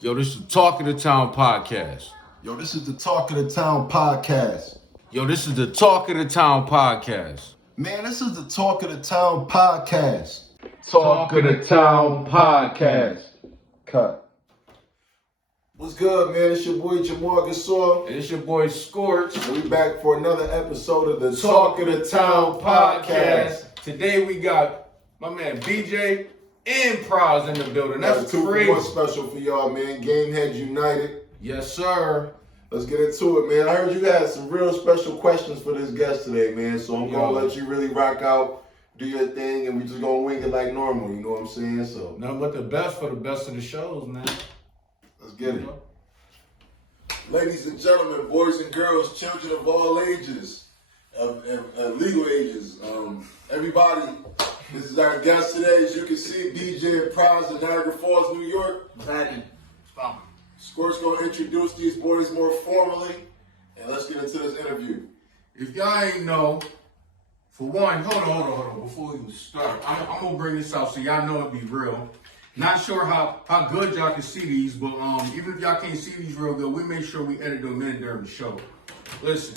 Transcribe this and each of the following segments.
Yo, this is the Talk of the Town podcast. Yo, this is the Talk of the Town podcast. Yo, this is the Talk of the Town podcast. Man, this is the Talk of the Town podcast. Talk of the Town podcast. Cut. What's good, man? It's your boy Jamal Gasol. It's your boy Scorch. And we back for another episode of the Talk of the Town podcast. Today we got my man BJ and Pras in the building. That's two crazy. more special for y'all, man. Game Heads United. Yes, sir. Let's get into it, man. I heard you had some real special questions for this guest today, man. So I'm gonna let you really rock out, do your thing, and we just gonna wing it like normal. You know what I'm saying? So nothing but the best for the best of the shows, man. Let's get it. Ladies and gentlemen, boys and girls, children of all ages, of legal ages, everybody, this is our guest today. As you can see, BJ and Pras in Niagara Falls, New York. Scorch's going to introduce these boys more formally, and let's get into this interview. If y'all ain't know, for one, hold on, before we start, I'm going to bring this out so y'all know it be real. Not sure how good y'all can see these, but even if y'all can't see these real good, we make sure we edit them in during the show. Listen,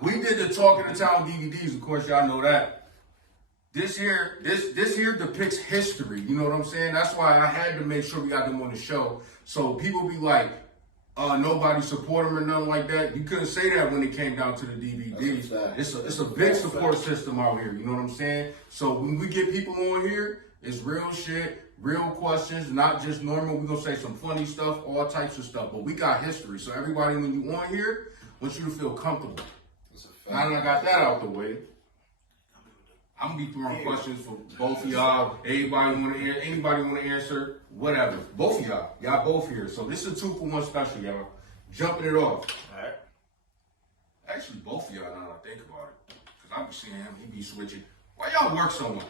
we did the Talk of the Town DVDs, of course y'all know that. This here depicts history, you know what I'm saying? That's why I had to make sure we got them on the show. So people be like, nobody support them or nothing like that. You couldn't say that when it came down to the DVDs. It's a big support system out here, you know what I'm saying? So when we get people on here, it's real shit, real questions, not just normal. We're going to say some funny stuff, all types of stuff. But we got history. So everybody, when you on here, wants you to feel comfortable. Now that I got that out the way, I'm going to be throwing questions for both of y'all. Anybody want to answer, whatever. Both of y'all. Y'all both here. So this is a 2-for-1 special, y'all. Jumping it off. All right. Actually, both of y'all, now that I think about it. Because I be seeing him, he be switching. Why y'all work so much?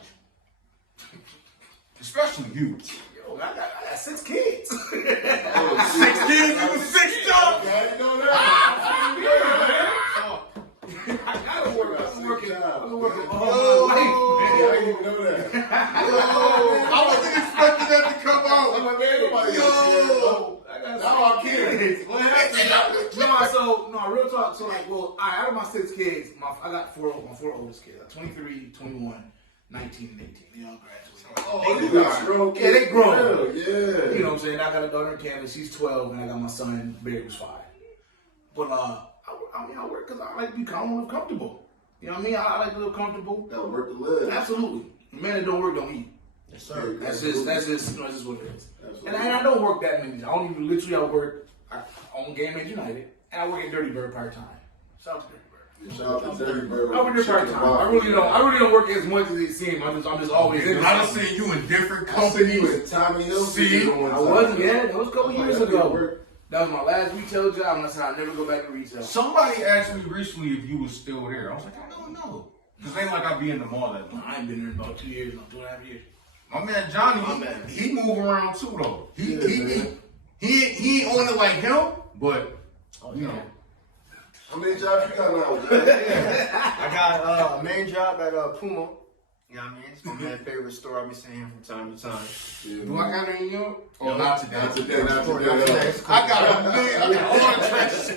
Especially you. Yo, I got 6 kids. 6 kids with 6 jobs. I didn't know that. I gotta work. I'm working all Oh, my life, man. I didn't even know that. I wasn't expecting that to come out. I'm like, man, nobody I got now our kids. What happened? No, real talk. So, like, well, out of my 6 kids, I got my 4 oldest kids. 23, 21, 19, and 18. They all graduated. Oh, you got grown kids. Yeah, they grown. Yeah. You know what I'm saying? I got a daughter in Canada. She's 12, and I got my son, Barry, who's 5. But, I work because I like to be comfortable. You know what I mean? I like to live comfortable. Gotta work to live. Absolutely. The man that don't work don't eat. Yes, sir. That's just what it is. Absolutely. And I don't work that many. I only literally I own Game Heads United, and I work at Dirty Bird part time. Shout out to Dirty Bird. Shout out to Dirty Bird. I work there part time. I really don't work as much as it seems. I'm just always in. I done seen you in different I see you companies. with Tommy Hill. See? I wasn't yet. That was a couple years ago. That was my last retail job, and I said I'd never go back to retail. Somebody asked me recently if you was still there. I was like, I don't know. Because ain't like I be in the mall that long. I ain't been there about 2 years, 2.5 years. My man Johnny, he move around too though. He ain't on it like him, but you know. How many jobs you got now? I got a main job at Puma. You know what I mean? It's my man's favorite store. I be seeing him from time to time. Do I got it in York? Oh, not today. Not today. I got a million. I got all the tracks.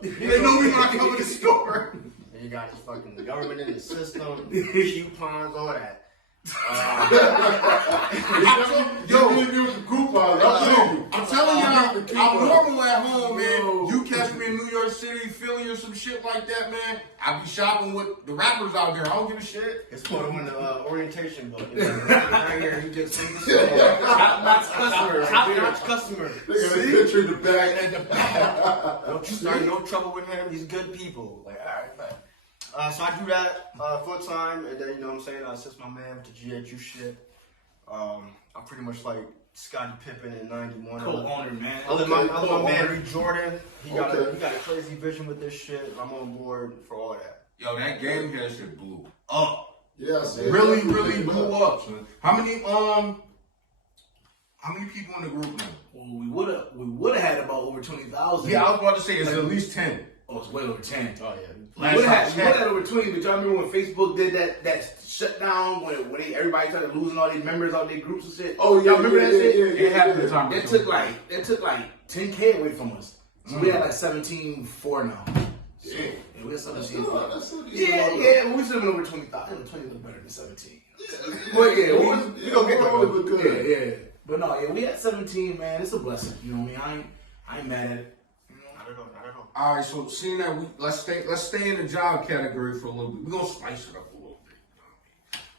They know me when I come to the store. And you got the fucking government in the system, coupons, all that. I'm telling y'all, I'm normal at home, man. You catch me in New York City, Philly, or some shit like that, man. I be shopping with the rappers out there. I don't give a shit. It's put him in the orientation book. You know, right here, he just Top-notch customer. top-notch customer. They got a picture in the back. And the back. Don't you start no trouble with him. He's good people. Like, all right, man. So I do that full time, and then you know what I'm saying. I assist my man with the GHU shit. I'm pretty much like Scottie Pippen in '91. Co-owner, man. I let my man Reed Jordan. He got a crazy vision with this shit. I'm on board for all that. Yo, that game here shit blew up. Yes, really blew up. Son. How many people in the group now? Well, we would have had about over 20,000. Yeah, I was about to say it's at least 10. Oh, it's way over 10. Oh, yeah. We had over 20, but y'all remember when Facebook did that shutdown when everybody started losing all these members out their groups and shit? Oh, yeah, y'all remember that shit? It happened time. That took like 10K away from us. So we had like 17.4 now. Yeah. We had 17. That's still Yeah, we should have been over 20,000. 20 look better than 17. But yeah, we gonna get good. Yeah. But no, yeah, we had 17, man. It's a blessing. You know what I mean? I ain't mad at it. Not at all. All right, so seeing that let's stay in the job category for a little bit. We're gonna spice it up a little bit.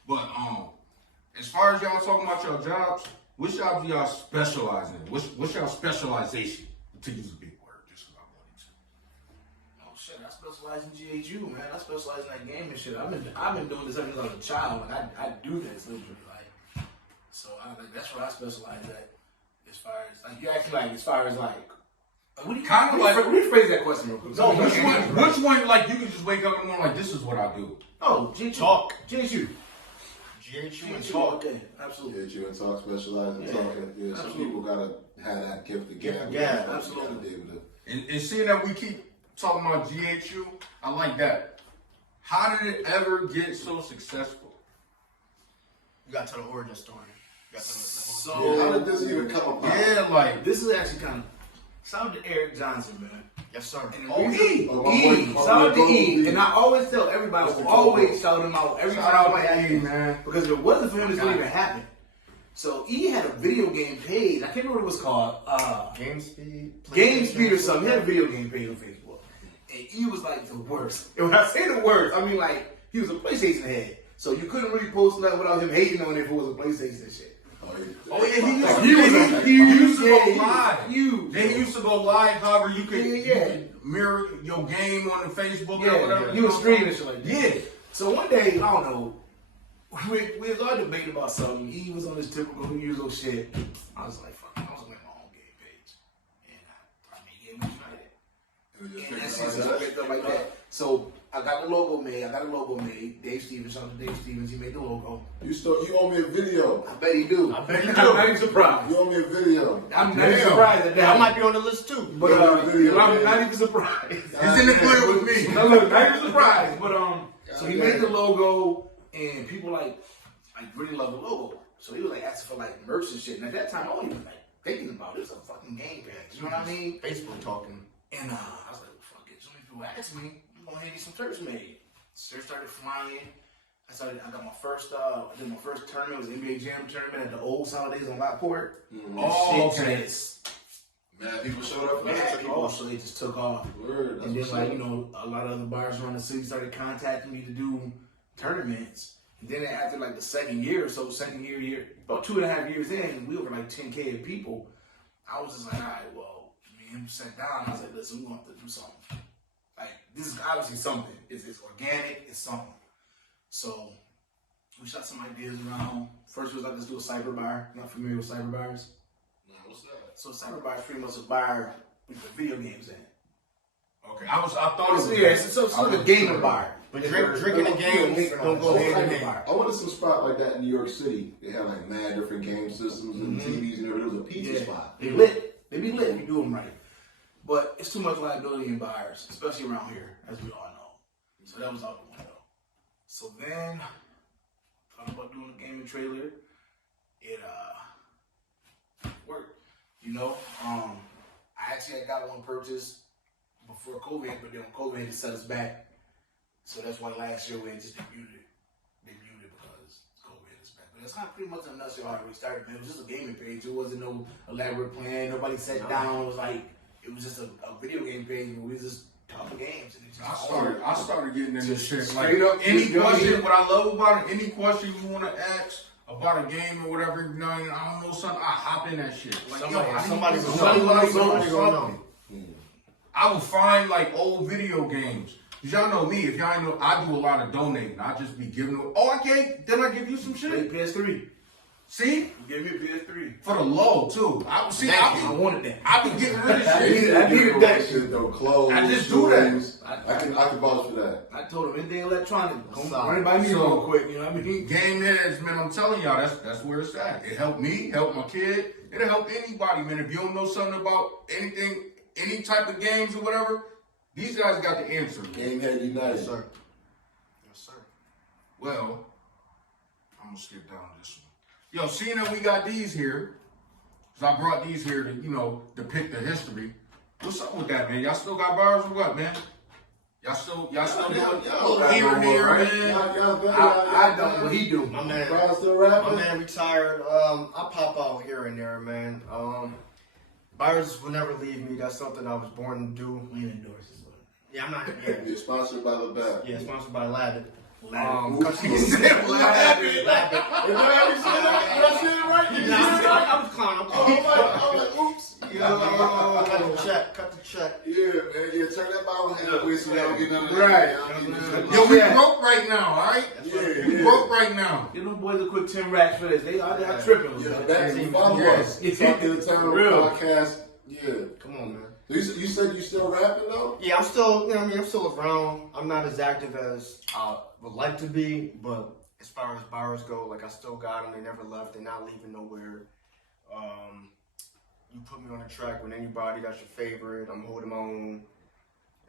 You know what I mean? But as far as y'all talking about your jobs, which jobs do y'all specialize in? What's y'all specialization? To use a big word, just because I wanted to. Oh shit, I specialize in GHU, man. I specialize in that game and shit. I've been doing this ever since I was a child. Like I do this literally, like. So that's what I specialize at. As far as like you actually like as far as like. What do you Kind of like rephrase that question real quick? No, which one? Like you can just wake up in the morning like this is what I do. Oh, GHU. Talk. GHU. GHU and talk. Okay, absolutely. Yeah, you and talk, specialize in talking. Yeah, some people gotta have that gift of gab. Yeah, absolutely. Be able to. And seeing that we keep talking about GHU, I like that. How did it ever get so successful? You got to tell the origin story. You got to tell the whole So How did this even come about? Yeah, like this is actually kind of shout out to Eric Johnson, man. Yes, sir. And Oh, E. Oh, my Shout out to boy, E. E. And I always tell everybody, Mr. always shout him out every shout time out I to ask E, him, man. because if it wasn't for him, this wouldn't even happen. So E had a video game page. I can't remember what it was called. Game Speed. Game Speed or something. He had a video game page on Facebook. And E was like the worst. And when I say the worst, I mean like he was a PlayStation head. So you couldn't really post nothing without him hating on it if it was a PlayStation shit. Oh yeah, He used to go live. Huge. They used to go live. However, you could, Yeah. you could mirror your game on the Facebook or whatever. He was streaming and shit like that. Yeah. So one day, I don't know, we was all debating about something. He was on his typical usual shit. I was like, fuck, I was making my own game page. And I made Game United. And that's just picked up like that. So I got the logo made. Dave Stevens, shout out to Dave Stevens. He made the logo. You owe me a video. I bet he do. I bet he do. I'm not even surprised. You owe me a video. I'm not even surprised at that. I might be on the list too. But I'm not even surprised. He's in the clear with me. No, look, not even surprised. But so he made the logo, and people like really love the logo. So he was like asking for like merch and shit. And at that time, I wasn't even like thinking about it. It was a fucking game page. You know what I mean? Facebook talking. And I was like, well, fuck it. So many people asked me, I'm gonna get some shirts made. Shirts started flying. I got my first. I did my first tournament. It was NBA Jam tournament at the old Holidays on Lockport. Oh, okay. Man, people showed up for Yeah, that. people, so they just took off. Word. And then, like, you know, a lot of other bars around the city started contacting me to do tournaments. And then after like the second year, about 2.5 years in, we were like 10K of people. I was just like, all right, well, me and him sat down. I was like, listen, we're going to have to do something. Like, this is obviously something. It's organic. It's something. So we shot some ideas around. First was like, let's do a cyber bar. Not familiar with cyber bars? Nah, what's that? So a cyber bar is pretty much a bar with the video games in it. Okay, I thought it was. Yeah, it's like a gamer bar. But drinking and games don't go hand in hand. I wanted some spot like that in New York City. They have like mad different game systems and TVs and everything. There was a pizza spot. They lit. They be lit if you do them right. But it's too much liability in bars, especially around here, as we all know. So that was out the window. So then, thought about doing a gaming trailer. It worked. You know, I got one purchased before COVID, but then when COVID hit, it set us back. So that's why last year we had just debuted it. Because COVID hit us back. But that's kind of pretty much a nutshell how we started, man. It was just a gaming page. It wasn't no elaborate plan. Nobody sat down. It was like, it was just a video game page where we just talking games. And it just I started getting into this shit. Like, straight up, any you know question, what I love about it, any question you want to ask about a game or whatever, you know, I don't know something, I hop in that shit. Like, Somebody gonna know. I will find like old video games. Cause y'all know me. If y'all ain't know, I do a lot of donating. I just be giving them. Oh, I can't. Then I give you some shit. PS3. See, You gave me a PS3. for the low too. I wanted that. I be getting rid of I shit. needed that shit though. Clothes. I just do that. shoes. I can vouch for that. I told him anything electronic. Come Solid. run it by me So- real quick. You know what I mean? Game heads, man. I'm telling y'all, that's where it's at. It helped me, helped my kid. It'll help anybody, man. If you don't know something about anything, any type of games or whatever, These guys got the answer. Game Head United. Yes, sir. Yes, sir. Well, I'm gonna skip down this one. Yo, seeing that we got these here, because I brought these here to, you know, depict the history. What's up with that, man? Y'all still got bars or what, man? Y'all still doing here and there, man? I don't. What he do? My man, Pras still my rapping? man retired. I pop out here and there, man. Buyers will never leave me. That's something I was born to do. We ain't endorse this one. Yeah, I'm not. Yeah, You're sponsored by the back. yeah, sponsored by Labbit. He said, what happened? I was clowning. I'm like, oops. Cut the check. Yeah, man. Yeah, turn that bottle hand away so y'all get none of that. Right. Yo, we broke right now, all right? Yeah, We broke right now. Give them boys a quick 10 racks for this. They tripping. Yeah, back to follow us. Yes. Talking the Town Real. podcast. Yeah. Come on, man. You said you still rapping though? Yeah, I'm still. You know what I mean, I'm still around. I'm not as active as I would like to be, but as far as bars go, like I still got them. They never left. They're not leaving nowhere. You put me on a track with anybody. That's your favorite. I'm holding my own.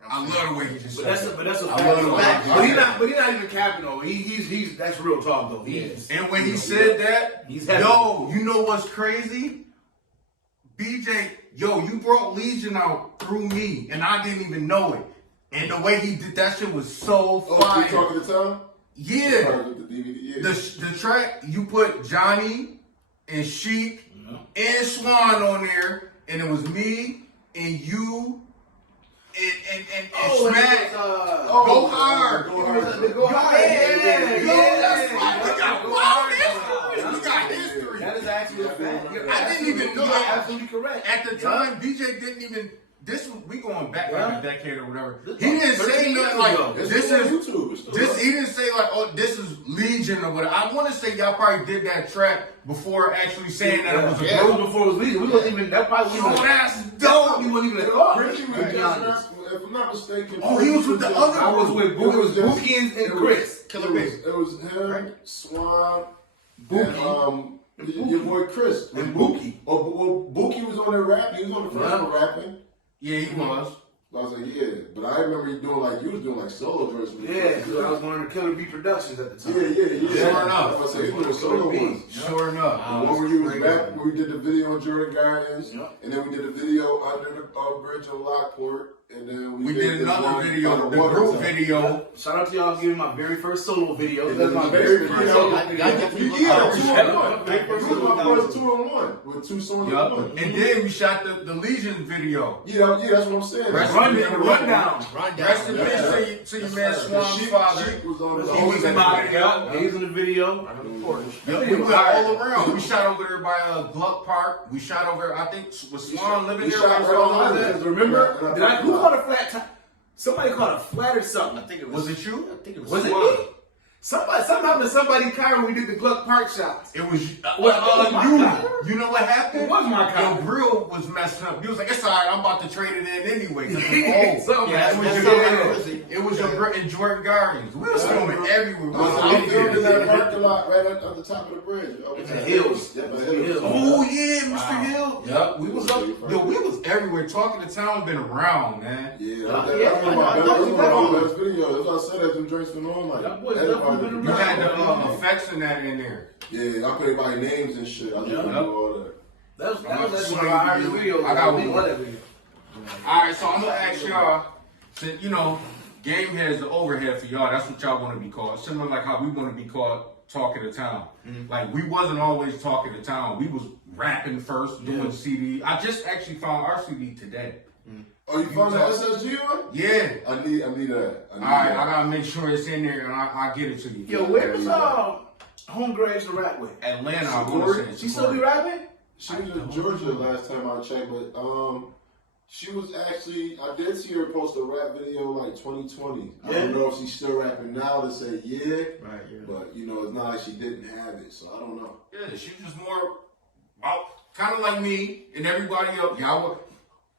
I love the way he just But said that's a I love the fact. way he did But he's not even capping though. He's that's real talk though. He's And when he said that, He's heavy. yo, you know what's crazy? BJ, yo, you brought Legion out through me, and I didn't even know it. And the way he did that shit was so Oh, fire. you talking to Town? Yeah. The DVD, yeah. The track, you put Johnny and Sheik and Swan on there, and it was me and you and Smack. Go hard. Go hard. Go hard. Yeah. Yo, that's right. We got wild history. We got That history. is actually a fact. I didn't even know. You're absolutely correct. At the time, BJ didn't even. This was we going back like a decade or whatever. This He didn't say 13 nothing years like ago. It's this still on is YouTube. It's still this. on. He didn't say like, oh, this is Legion or whatever. I want to say y'all probably did that track before actually saying that it was a It group. was before it was legal. We wasn't even. That probably Yo, wasn't. that's That dope. probably wasn't even a thought. Richie was To be just, honest. if I'm not mistaken. Oh, he was with the other I was with Bookie and Chris. It was him, Swan, and your boy Chris. And Bookie. Well, Bookie was on there rapping. He was on the first one rapping. Yeah, he was. I was like, yeah, but I remember you was doing like solo joints. with Yeah, Chris. so I was one of the Killer Bee Productions at the time. Yeah. Sure enough. I was like, you doing solo ones. Sure enough. The one where you was rapping, where we did the video on Jordan Gardens, Yep. and then we did a video under the bridge of Lockport, and then We did this another one video, on the water group side. video. Shout out to y'all for giving my very first solo video. And That's then my the very next first video- solo I video. got you. Yeah, That 2 on 1. It was my first 2 on 1 with 2 songs Yup. on 1. And then we shot the Legion video. Yeah, that's what I'm saying. Rundown. Rundown. Rest in peace to your man Swan's father. Sheik was on the He was in the video. He was in the video. Yeah, we went all around. We shot over there by Gluck Park. We shot over, I think, was Swan living We there? shot right right on around there. there? Remember? Yeah, Who caught a flat tire? Somebody caught a flat or something. I think it Was it you? I think it was. Was it Swan. me? Somehow in somebody's car when we did the Gluck Park shots. It was was my car. You know what happened? It was my car. Your grill was messed up. You was like, it's alright, I'm about to trade it in anyway. 'Ause it was old. So, Yeah, It was that's your not grill. crazy. It was your grill in Jordan Gardens. We was filming everywhere. We was I out filmed in there. that parking lot right at the top of the bridge. It's the hills. Yeah, the Hills. hills. Oh yeah, Mr. Wow. Hill. Yep, we was up. Yo, we was everywhere. Talking to Town been around, man. Yeah, Yeah, that's one of I my know. best videos. That's why I said as them drinks went on, like, That boy everybody- definitely been You around. had the effects in that in there. Yeah, I put everybody names and shit. I just Yeah. do all that. That was I'm one of gonna our hardest show you. videos. I got We one. love that video. All right, so I'm gonna ask y'all. Since Game Head is the overhead for y'all. That's what y'all want to be called. Similar like how we want to be called Talking to Town. Like we wasn't always talking to town. We was rapping first, doing CD. I just actually found our CD today. Oh, you found the SSG one? Yeah. I need that. All right, I gotta make sure it's in there and I get it to you. Yo, where was Homegirl used to rap with? Atlanta, I want to say. She still be rapping? She was in Georgia last time I checked, but she was actually, I did see her post a rap video like 2020. I don't know if she's still rapping now to say Right, yeah. but it's not like she didn't have it, so I don't know. Yeah, she was more kind of like me and everybody else. Y'all,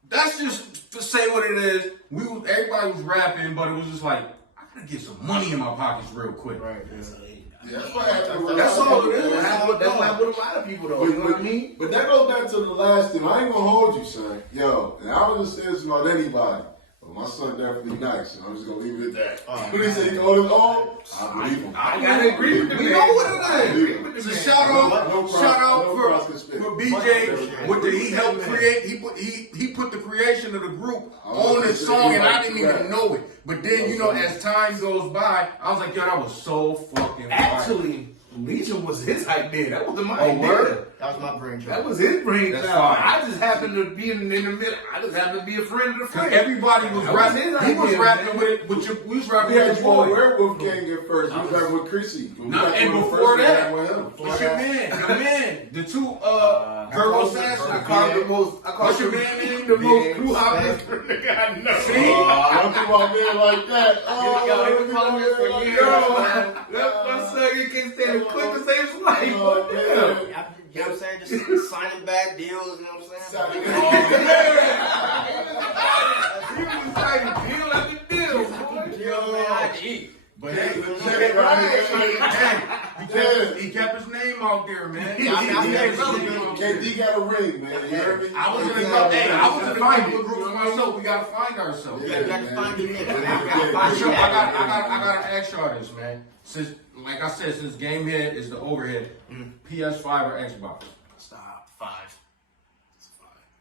that's just to say what it is. Everybody was rapping, but it was just like I gotta get some money in my pockets real quick. Right, yeah. Yeah, that's what happened. That's all it is. Yeah. That's what happened with a lot of people, though. You know what I mean? But that goes back to the last thing. I ain't gonna hold you, son. Yo, and I wasn't saying this about anybody. But my son definitely nice. I'm just gonna leave it at that. When he say he on his own, I believe him. I gotta agree with the man. We know what it is. So shout out for BJ with the he helped create. He put the creation of the group on this song, and I didn't even know it. But then as time goes by, I was like, yo, that was so fucking fire. Actually, Legion was his idea. That wasn't my idea. Word? That was my brainchild. That was his brainchild. That's fine. I just happened to be in the middle. I just happened to be a friend of the friend. Everybody was rapping. He was rapping with it. We was rapping with your boy. Werewolf Gang at first. We was rapping with Chrissy. And before that, what's your man? The two Virgo Assassins. I called the most. What's your man name? The most crew hoppers nigga I know. See? Don't think about men like that. Yo, he calling me for years, man. That's my son. He can't stand the clip to save his life. You know what I'm saying? Just signing bad deals, you know what I'm saying? He was signing deal after deal, boy. Deal, man, I had to eat. But hey, he kept his name out there, man. KD got a ring, man. You heard me? I was gonna find a group for myself. We gotta find ourselves. You gotta find it. I gotta ask y'all this, man. Since, like I said, since Gamehead is the overhead, PS5 or Xbox? Stop. 5.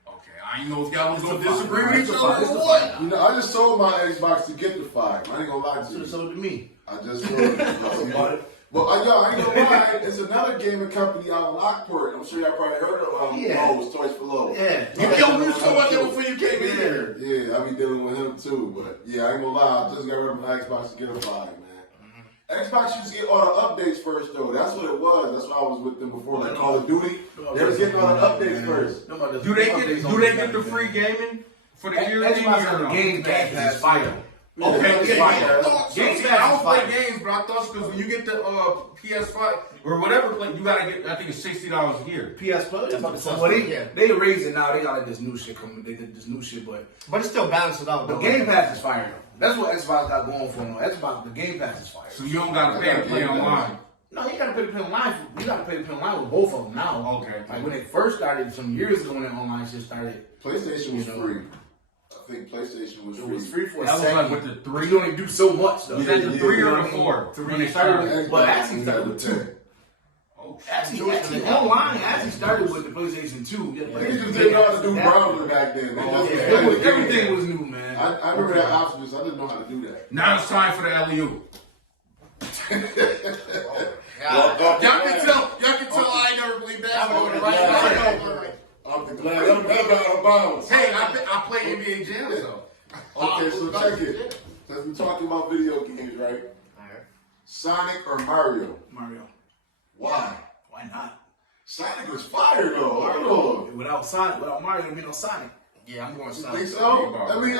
Okay, I ain't know if y'all was gonna disagree with each other or what. I just sold my Xbox to get the 5. I ain't gonna lie to Should you. have sold it to me. I just sold it. Well, I ain't gonna lie. It's another gaming company out in Lockport. I'm sure y'all probably heard of Lowe's, Toys for Low. Yeah. Yo, we was talking about that before you came in here. Yeah, I be dealing with him too. But yeah, I ain't gonna lie. I just got rid of my Xbox to get a 5, man. Xbox used to get all the updates first, though. That's what it was. That's why I was with them before, like Call of Duty. They was getting all the updates first. Do they get the free gaming for the year? Xbox on the Game Pass is fire. Okay, yeah. Game Pass. I don't play games, but I thought because when you get the PS5 or whatever, you gotta get. I think it's $60 a year. PS Plus. They raised it now. They got like this new shit coming. They did this new shit, but it still balances out. The Game Pass is fire though. That's what Xbox got going for them. Xbox, the Game Pass is fire. So you don't gotta pay to play online. No, you gotta pay to play online. You gotta pay to play online with both of them now. Okay. Like when it first started, some years ago when that online shit started. PlayStation was free. I think PlayStation was free. It was free for a second. That was like with the 3. You only do so much though. Was that the 3 or the 4? 3. When they started with, but actually started with 2. Actually, online actually started with the PlayStation 2. They just didn't know how to do browser back then. Everything was new, man. I remember that option, I didn't know how to do that. Now it's time for the LEU. Y'all can tell I ain't never played basketball. I'm glad I'm out of bounds. Hey, I play NBA Jam though. Okay, so check it. Since we're talking about video games, right? Sonic or Mario? Mario. Why? Why not? Sonic was fire though. Without Mario, there'd be no Sonic. Yeah, I'm going You Sonic. think so? I mean,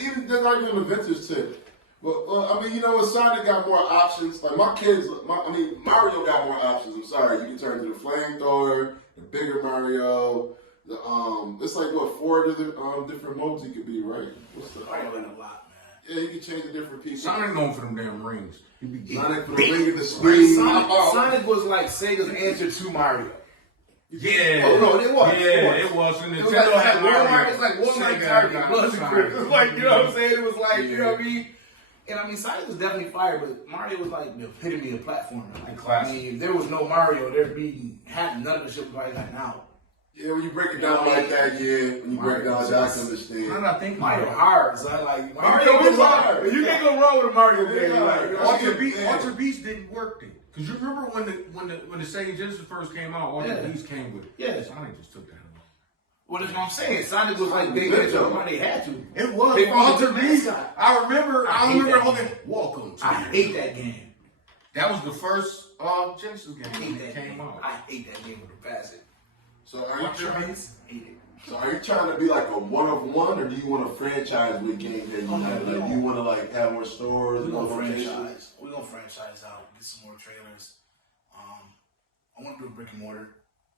even that's not even a vintage tip. Well, I mean, with Sonic got more options. Like Mario got more options. I'm sorry, you can turn to the flamethrower, the bigger Mario. It's like 4 different modes he could be, right? Mario went a lot, man. Yeah, he can change the different pieces. Sonic known for them damn rings. Sonic for the ring and the speed. Sonic was like Sega's answer to Mario. Yeah. Oh no, it was. Yeah, it was. And It was Nintendo like had Mario. It's like one night Target. It was like, you know what I'm saying? It was like, you know what I mean? And I mean, Sonic was definitely fire, but Mario was like the epitome of platformer. Like, classic. I mean, if there was no Mario, there'd be none of the shit like that now. Yeah, when you break it down like that, yeah. When you break it down, I can understand. I'm not thinking Mario hard, so I like Mario was hard. You can't go wrong with a Mario game. Like, Altered Beast didn't work then. Because you remember when the Sega Genesis first came out, Altered Beast came with it. Yeah. Sonic just took that. Well, that's what I'm saying. Sonic was like they had to. It was. They Altered Beast. mascot. I remember holding Welcome to I hate that game. That was the first Genesis game I hate that that came game. out. I hate that game with a passion. So are you Hate it. trying to be like a one-of-one, or do you want a franchise with games that you have? Like you want to have more stores? We're gonna more locations? franchise. We're gonna franchise out. Get some more trailers. I want to do a brick and mortar.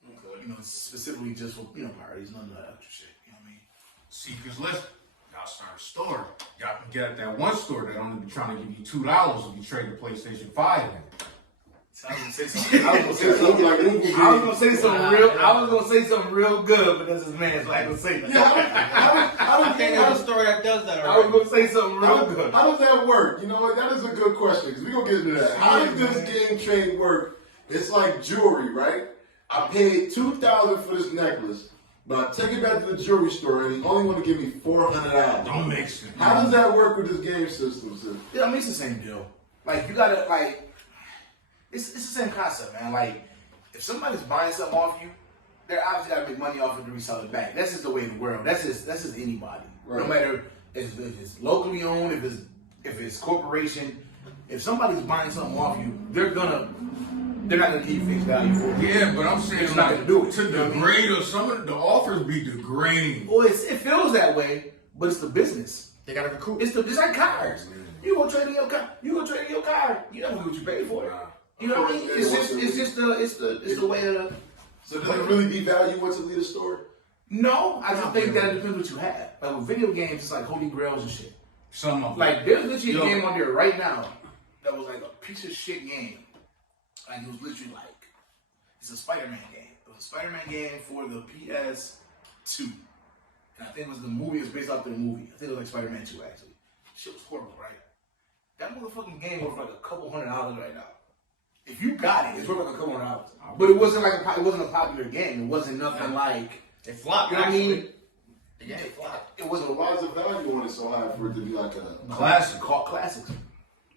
Okay. Specifically just for parties, none of that extra shit. You know what I mean? See, because y'all start a store. Y'all can get at that one store that only be trying to give you $2 if you trade the PlayStation 5 in. I was gonna say something real good, but that's his man, so I ain't gonna say that. I think there's a story that does that. I was gonna say something real good. How does that work? You know what? That is a good question because we're gonna get into that. How does this game trade work? It's like jewelry, right? I paid $2,000 for this necklace, but I take it back to the jewelry store and he only want to give me $400. Don't make sense. How does that work with this game system, sis? Yeah, I mean, it's the same deal. Like, you gotta, like, it's the same concept, man. Like, if somebody's buying something off you, they're obviously gotta make money off it to resell it back. That's just the way of the world. That's just anybody. Right. No matter if it's locally owned, if it's corporation. If somebody's buying something off you, they're not gonna give you fixed value for it. Yeah, but I'm saying It's not like, gonna do it. to degrade or some of the offers be degrading. Well, it feels that way, but it's the business. They gotta recoup. It's like cars. You gonna trade in your car. You never get what you paid for it. You know what I mean? It's the way of. So does it really devalue what's a leader store? No, I just think that it depends what you have. Like with video games, it's like holy grails and shit. Some of them. Like there's literally a game on there right now that was like a piece of shit game. Like it was literally like it's a Spider-Man game. It was a Spider-Man game for the PS2, and I think it was the movie. It was based off the movie. I think it was like Spider-Man 2 actually. Shit was horrible, right? That motherfucking game was like $200 right now. If you got it, it's worth like $200. But it wasn't a popular game. It wasn't nothing like It flopped. You know what I mean? Yeah, it flopped. It wasn't Why is the value on it so high for it to be like a classic. called classics.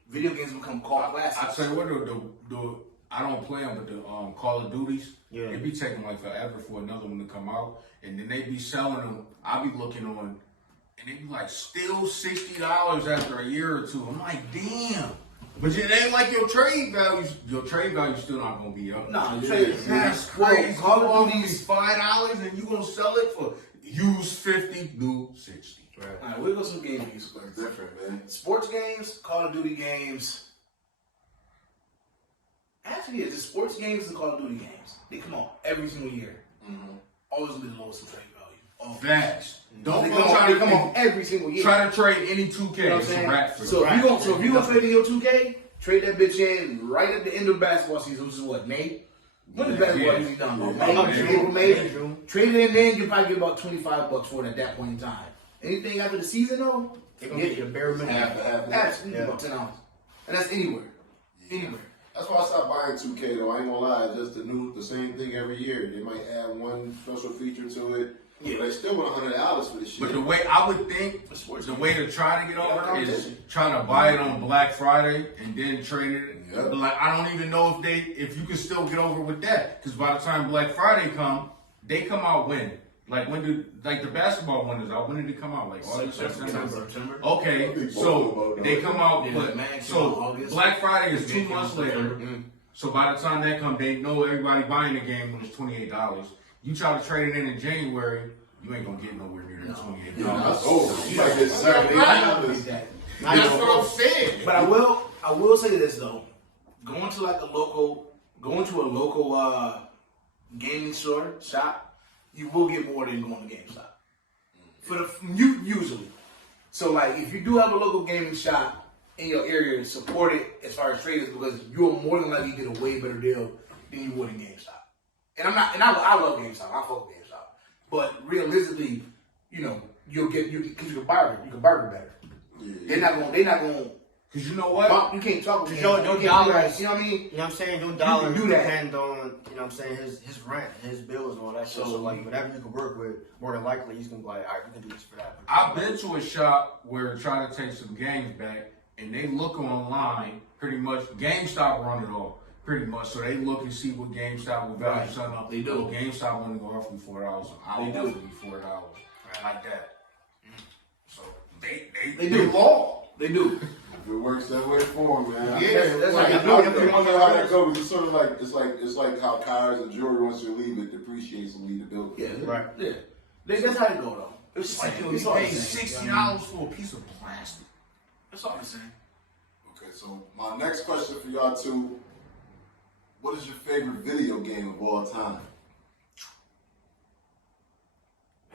Video games become called classics. I tell you what, the I don't play them, but the Call of Duties, Yeah. they be taking like forever for another one to come out, and then they be selling them. I be looking on, and they be like still $60 after a year or two. I'm like, damn. But it ain't like your trade value. Your trade value still not gonna be up. Nah, your trade is That's crazy. Call of Duty's $5, and you gonna sell it for used 50, new 60. All right, we'll go some game news. It's different, man. Sports games, Call of Duty games. Actually, it's the sports games and Call of Duty games. They come out every single year. Always be the lowest in trade value. Facts. Don't They try come to out every single year. try to trade any 2K. You know what It's I'm a saying? wrap for So you. if you gonna trade in your 2K, trade that bitch in right at the end of basketball season, which is what, May? When is basketball usually done? Bro? May? June. Trade it in then, you probably get about $25 for it at that point in time. Anything after the season though, They're gonna get your bare minimum. absolutely about $10. And that's anywhere. Anywhere. That's why I stopped buying 2K though. I ain't gonna lie, it's just the same thing every year. They might add one special feature to it. Yeah. But they still want $100 for this shit. But the way I would think, the way to try to get over it is trying to buy it on Black Friday and then trade it. Yeah. But like I don't even know if you can still get over with that, because by the time Black Friday come, they come out when? Like when do the basketball one is out? When did it come out? Like August, September. Okay, so they come out, Yeah, but man, so August. Black Friday is 2 months later. So by the time that comes, they know everybody buying the game when it's $28. You try to trade it in January, you ain't gonna get nowhere near the $28. Yeah, that's over. You might get $70. That's what I'm saying. But I will say this though. Going to a local gaming store, shop, you will get more than going to GameStop. Usually. So like if you do have a local gaming shop in your area, support it as far as traders, because you'll more than likely get a way better deal than you would in GameStop. And I love GameStop. I fuck with GameStop. But realistically, you can bargain better. Yeah. They're not going. Cause you know what? You can't talk with No GameStop. dollars. You know what I mean? You know what I'm saying? No dollars do that. depend on, you know what I'm saying, his rent, his bills and all that shit. So like whatever you can work with, more than likely he's gonna be like, alright, we can do this for that. I've been to a shop where trying to take some games back, and they look online pretty much. GameStop run it all pretty much, so they look and see what GameStop will value Right. something up. They do. GameStop want to go off me $4. I They don't do. want to be $4 like that. So They do. law. They do. If it works that way for them, man. Yeah, that's Like, like- I wonder how that goes. It's sort of like it's like how cars and jewelry, once you leave, it depreciates and leave the building. Yeah, Right. Yeah, that's how it go though. It's Like you it's all the pay same. $60 for a piece of plastic. It's all the same. Okay, so my next question for y'all two: what is your favorite video game of all time?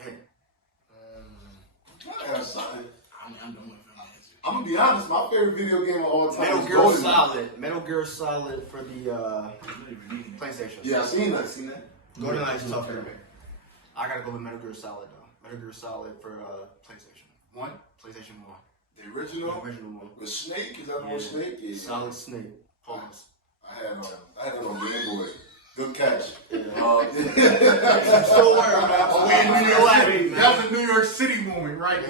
Man. I have something. I'm doing it. I'm gonna be honest. My favorite video game of all time Metal is Gear GoldenEye. Solid. Metal Gear Solid for the PlayStation. Yeah, I seen that. Seen that? GoldenEye is tough for me. I gotta go with Metal Gear Solid though. Metal Gear Solid for PlayStation. One. PlayStation 1. The original. The original one. With Snake, is that the one Snake? Yeah. Solid Snake. Pause. I had that on Game Boy. Good catch. Yeah. So That was a New York City moment, right?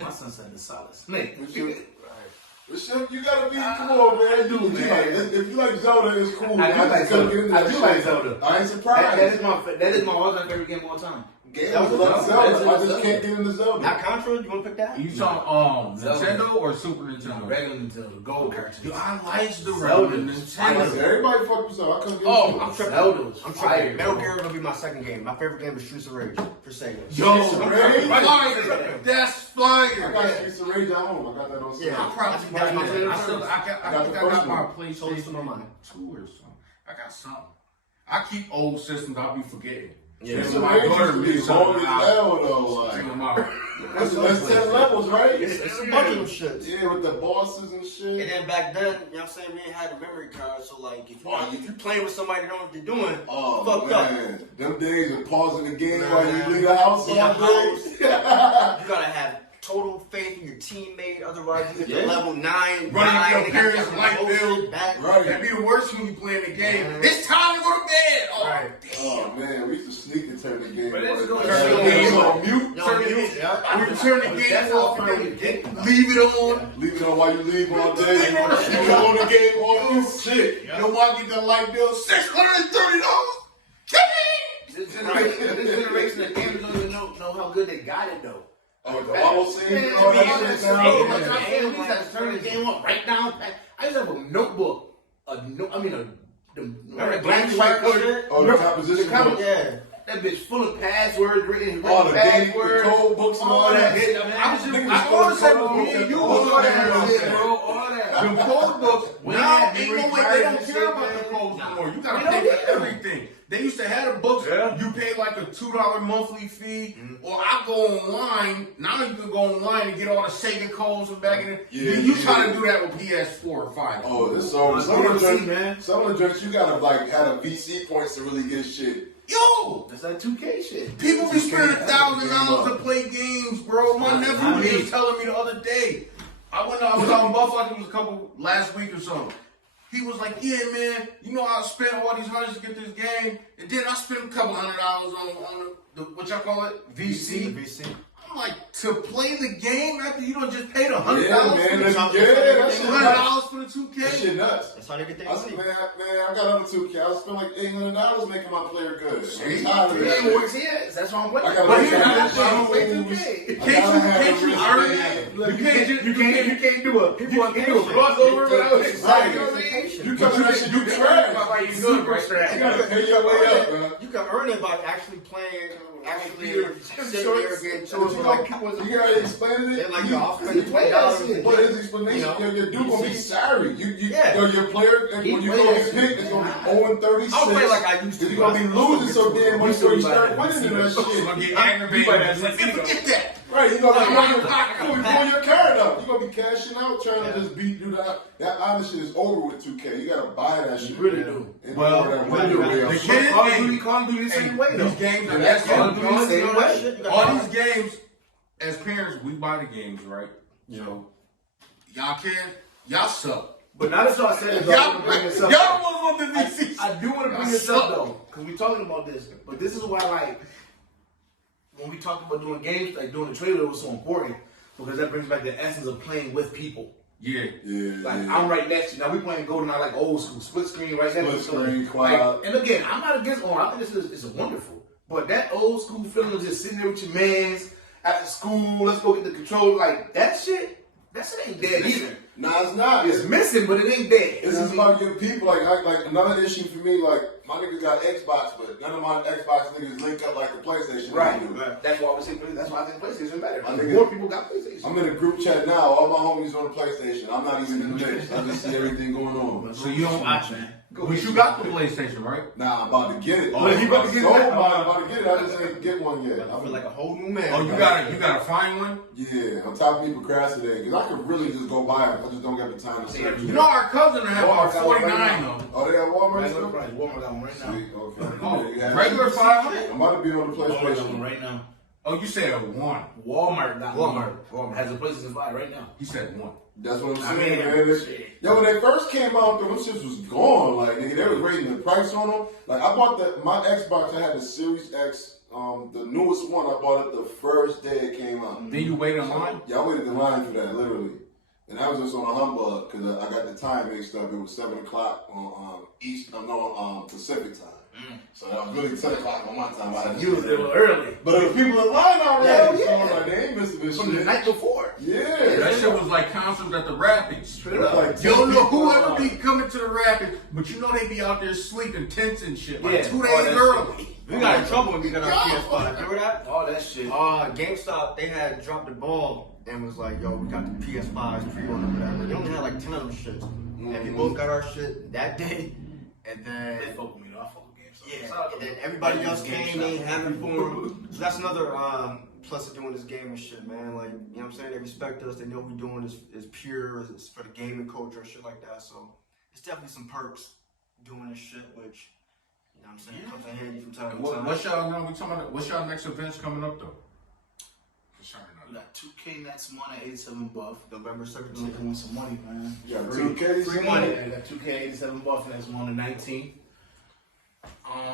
My son said the Solid Snake. You gotta be, come on, man. I do, man. If you like Zelda, it's cool. I do like Zelda. I ain't surprised. That is my all-time favorite game of all time. I love Zelda. I just can't get into Zelda. Not Contra? You wanna pick that? You talking Nintendo or Super No, Nintendo? regular Nintendo, gold cartridge. Yo, I like the Zelda. regular Nintendo. Everybody fuck with Zelda. I couldn't get Oh, into it. I'm tripping. Zelda was I'm fire. tripping. Metal Gear will be my second game. My favorite game is Streets of Rage for Sega. Yo, Rage? fire. That's fire. I got Streets of Rage at home. I got that on Sega. Yeah. I probably That's my favorite. I think I got my Totally to my PlayStation mind. 2 or something. I got something. I keep old systems. I'll be forgetting. Yeah. Streets of Rage used to be hard as hell, though. Take Like, them out. that's 10 levels, right? It's a bunch of them shits. Yeah, with the bosses and And shit. then back then, you know what I'm saying, we ain't had a memory card, so like if you playing with somebody that don't know what they're doing, Oh, fucked up. man. Them days of pausing the game Man. while you leave the house Yeah, all day. You gotta have total faith in your teammate, otherwise you get to level 9, Running your and parents' got light bullshit bill. back. Right. That'd be the worst when you playing the game. Mhm. It's time to go to bed. Oh, Right. Oh, man. We used to sneak and turn the game But let's on. go Turn to the the game game. on mute. No, Turn you- it- yeah. we turn the game That's off all and for then leave it on. Leave it on while you leave all day. You come on the game on mute. Shit. You know why I get the light bill? $630. This generation of gamers don't even know how good they got it though. Oh, the auto save and all that shit now. We used to turn the game up right down. I used to have a notebook. Remember the blank white white color. Oh, the composition book. Yeah. That bitch full of passwords written. All the game, the passwords. code books and All that bitch. I want to say me and you was all that shit, bro. All that. The code books, We now had ain't no memory way they cards don't and care shit, about the man. codes no more. You They gotta don't pay need for them. everything. They used to have the books, Yeah. you pay like a $2 monthly fee, or I go online, now you can go online and get all the Sega codes from back in the You try to do that with PS4 or 5. Oh, this song. Some of the man. Some of the joints you gotta like have a VC points to really get shit. Yo! That's that 2K shit. People be spending $1,000 to play games, bro. My nephew was mean- just telling me the other day. I was out in Buffalo, I think it was a couple last week or so. He was like, yeah, man, you know I spent all these hundreds to get this game, and then I spent a couple $100 on the what y'all call it? VC. VC. I'm like, to play the game after you don't just pay the $100 Yeah, man. for the That shit nuts. $100 for the That 2K? shit nuts. That's how they get their I said, money. man, I got on the 2K. I spent like $800 making my player good. See? I'm tired of It that ain't shit. works here. That's why I'm playing. I gotta But make here's sure the I thing. have Play rules. 2K. Can't you earn it? it? Look, You can't just you can't do a People are do a patient. crossover without it. Right. You know what I mean? You come to that shit, you trash. Like you good, right? You gotta pay your way up, man. You can earn it by actually playing, actually sitting there Shorts. getting But chores you with know, like people. you gotta explain it. They're like, You- yo, I'll spend play that shit. What is explanation? You know, your dude gonna be sorry. Yeah. Your player, and He when you plays go that get picked, shit. it's gonna be 0-36. I'll play like I used to. You're gonna be losing so damn much before you start winning in that I'm shit. gonna get aggravated. Like, forget that. Right, you're gonna be Right. pulling your card up. You're gonna be cashing out, trying to just beat you that. That honest shit is over with 2K. You gotta buy that shit. You really do. And Well, that you window do. way The up. kid- Call of Duty the same way though. These games, And that's Call of Duty the same way. all these games, as parents, we buy the games, right? So, y'all suck. But now that y'all said it, I want to bring this Y'all up. want the VC. I do want to bring this up though, because we're talking about this. But this is why, like, when we talked about doing games, like doing the trailer, it was so important because that brings back the essence of playing with people. Yeah. Yeah, Like yeah. I'm right next to you. Now we playing GoldenEye like old school, split screen right next to Split each other. screen, quad. Like, and again, I'm not against on. I think this is wonderful. But that old school feeling of just sitting there with your mans after school, let's go get the controller, like that shit ain't dead either. Nah, it's not. It's missing, but it ain't dead. This is about your people. Like another issue for me. Like my niggas got Xbox, but none of my Xbox niggas link up like the PlayStation. Right. do. That's why I was saying. That's why I think PlayStation better. I think More people got PlayStation. I'm in a group chat now. All my homies on the PlayStation. I'm not even in the mix. I just see everything going on. So you don't watch, man. But you got the PlayStation, right? Nah, I'm about to get it. Oh, you about to get it? I'm about to get it. I just ain't get one yet. I feel like a whole new man. Oh, you gotta find one? Yeah, I'm tired of me procrastinating because I could really just go buy it. I just don't get the time to search. You know our cousin have about 49 though. Oh, they have Walmart Regular stuff? price. Walmart got one right now. Sweet, okay. Oh, You have regular it? 500? I'm about to be on the Walmart got one PlayStation. right now. Oh, you said one. Walmart got Walmart. one. Has a PlayStation 5 right now. He said one. That's what I'm I saying, mean, man. shit. Yo, when they first came out, them shits was gone. Like, nigga, they was raising the price on them. Like, I bought my Xbox. I had the Series X, the newest one. I bought it the first day it came out. Then you wait in line? Yeah, I waited in line for that, literally. And I was just on a humbug because I got the time mixed up. It was 7 o'clock on Pacific time. So that was really 10 o'clock on my time. I had You was a little early. But there were people in line already. Yeah. So like, they ain't missing this From the shit. night before. Yeah. That shit was like concerts at the Rapids. It was like You don't 10 know people in whoever line. be coming to the Rapids, but you know they be out there sleeping tents and shit like Yeah. 2 Oh, days that early. We got in trouble when we got our PS5. Remember that? All that shit. GameStop, they had dropped the ball and was like, yo, we got the PS5s pre-order, whatever. They only had like 10 of them shits. And we both got our shit that day. And then, They fuck with me though. I fuck with GameStop. yeah, and then everybody else came, they ain't have it for them. So that's another plus of doing this gaming shit, man. Like, you know what I'm saying? They respect us. They know we doing this is pure. It's for the gaming culture and shit like that. So it's definitely some perks doing this shit, which, you know what I'm saying, comes in handy from time to time. What's y'all next events coming up though? We got 2K next month at 87 buff. November We're 17th. doing some money, man. You got Free- 2K? Free money. I got 2K 87 buff next month, the 19th.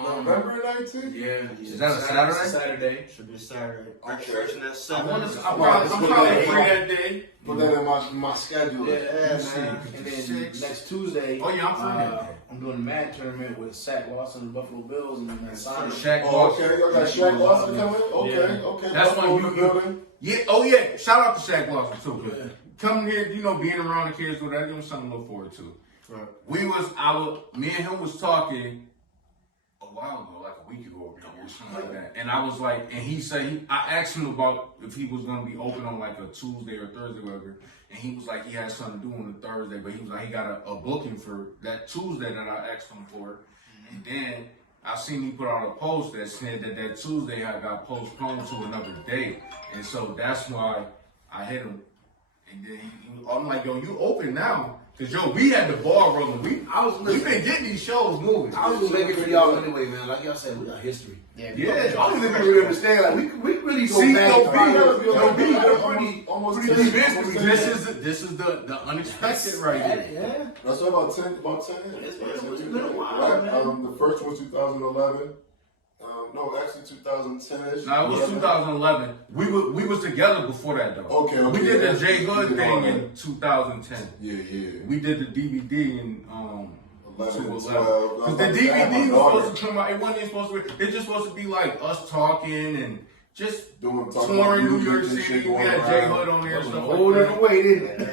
November 19th? Yeah. Is that a Saturday? Saturday. Should be Saturday. Okay. Registration at I'm 7. probably free that day. Put that in my schedule. Yeah, Let's man. see. And then 6. next Tuesday, Oh, yeah, I'm free that day. I'm doing a Madden tournament with Sack Lawson and the Buffalo Bills and then Sonic. Shaq Oh, Lawson. okay. Y'all got Shaq Lawson coming? Okay, Yeah. okay. That's Buffalo when in the you- building. Yeah, oh yeah. Shout out to Shaq Lawson too. Yeah. Coming here, being around the kids, with that, it was something to look forward to. Right. Me and him was talking a while ago, like a week ago or something like that. And I was like, and he said, I asked him about if he was going to be open on like a Tuesday or Thursday or whatever. And he was like, he had something to do on a Thursday, but he was like, he got a booking for that Tuesday that I asked him for. And then I seen he put out a post that said that Tuesday had got postponed to another day. And so that's why I hit him. And then I'm like, yo, you open now. Cause yo, we had the ball rolling. We've been getting these shows moving. I was just making for y'all anyway, man. Like y'all said, we got history. Yeah. Yeah. I don't even really understand. Like we really go See, back. no, pretty deep history. This is the unexpected right here. Yeah. That's about 10 years. It's been a while, Right? man. The first one was 2011. No, actually 2010-ish. No, it was 2011. We was together before that though. Okay. We did the That's- J we Hood did all thing that. in 2010. Yeah. We did the DVD in 11 and 12. 12. Because the DVD was supposed to come out. It wasn't even supposed to be. It's just supposed to be like us talking and just talking touring New about York music and City. shit We going had J around. Hood on there and stuff Older like than that. way, didn't it?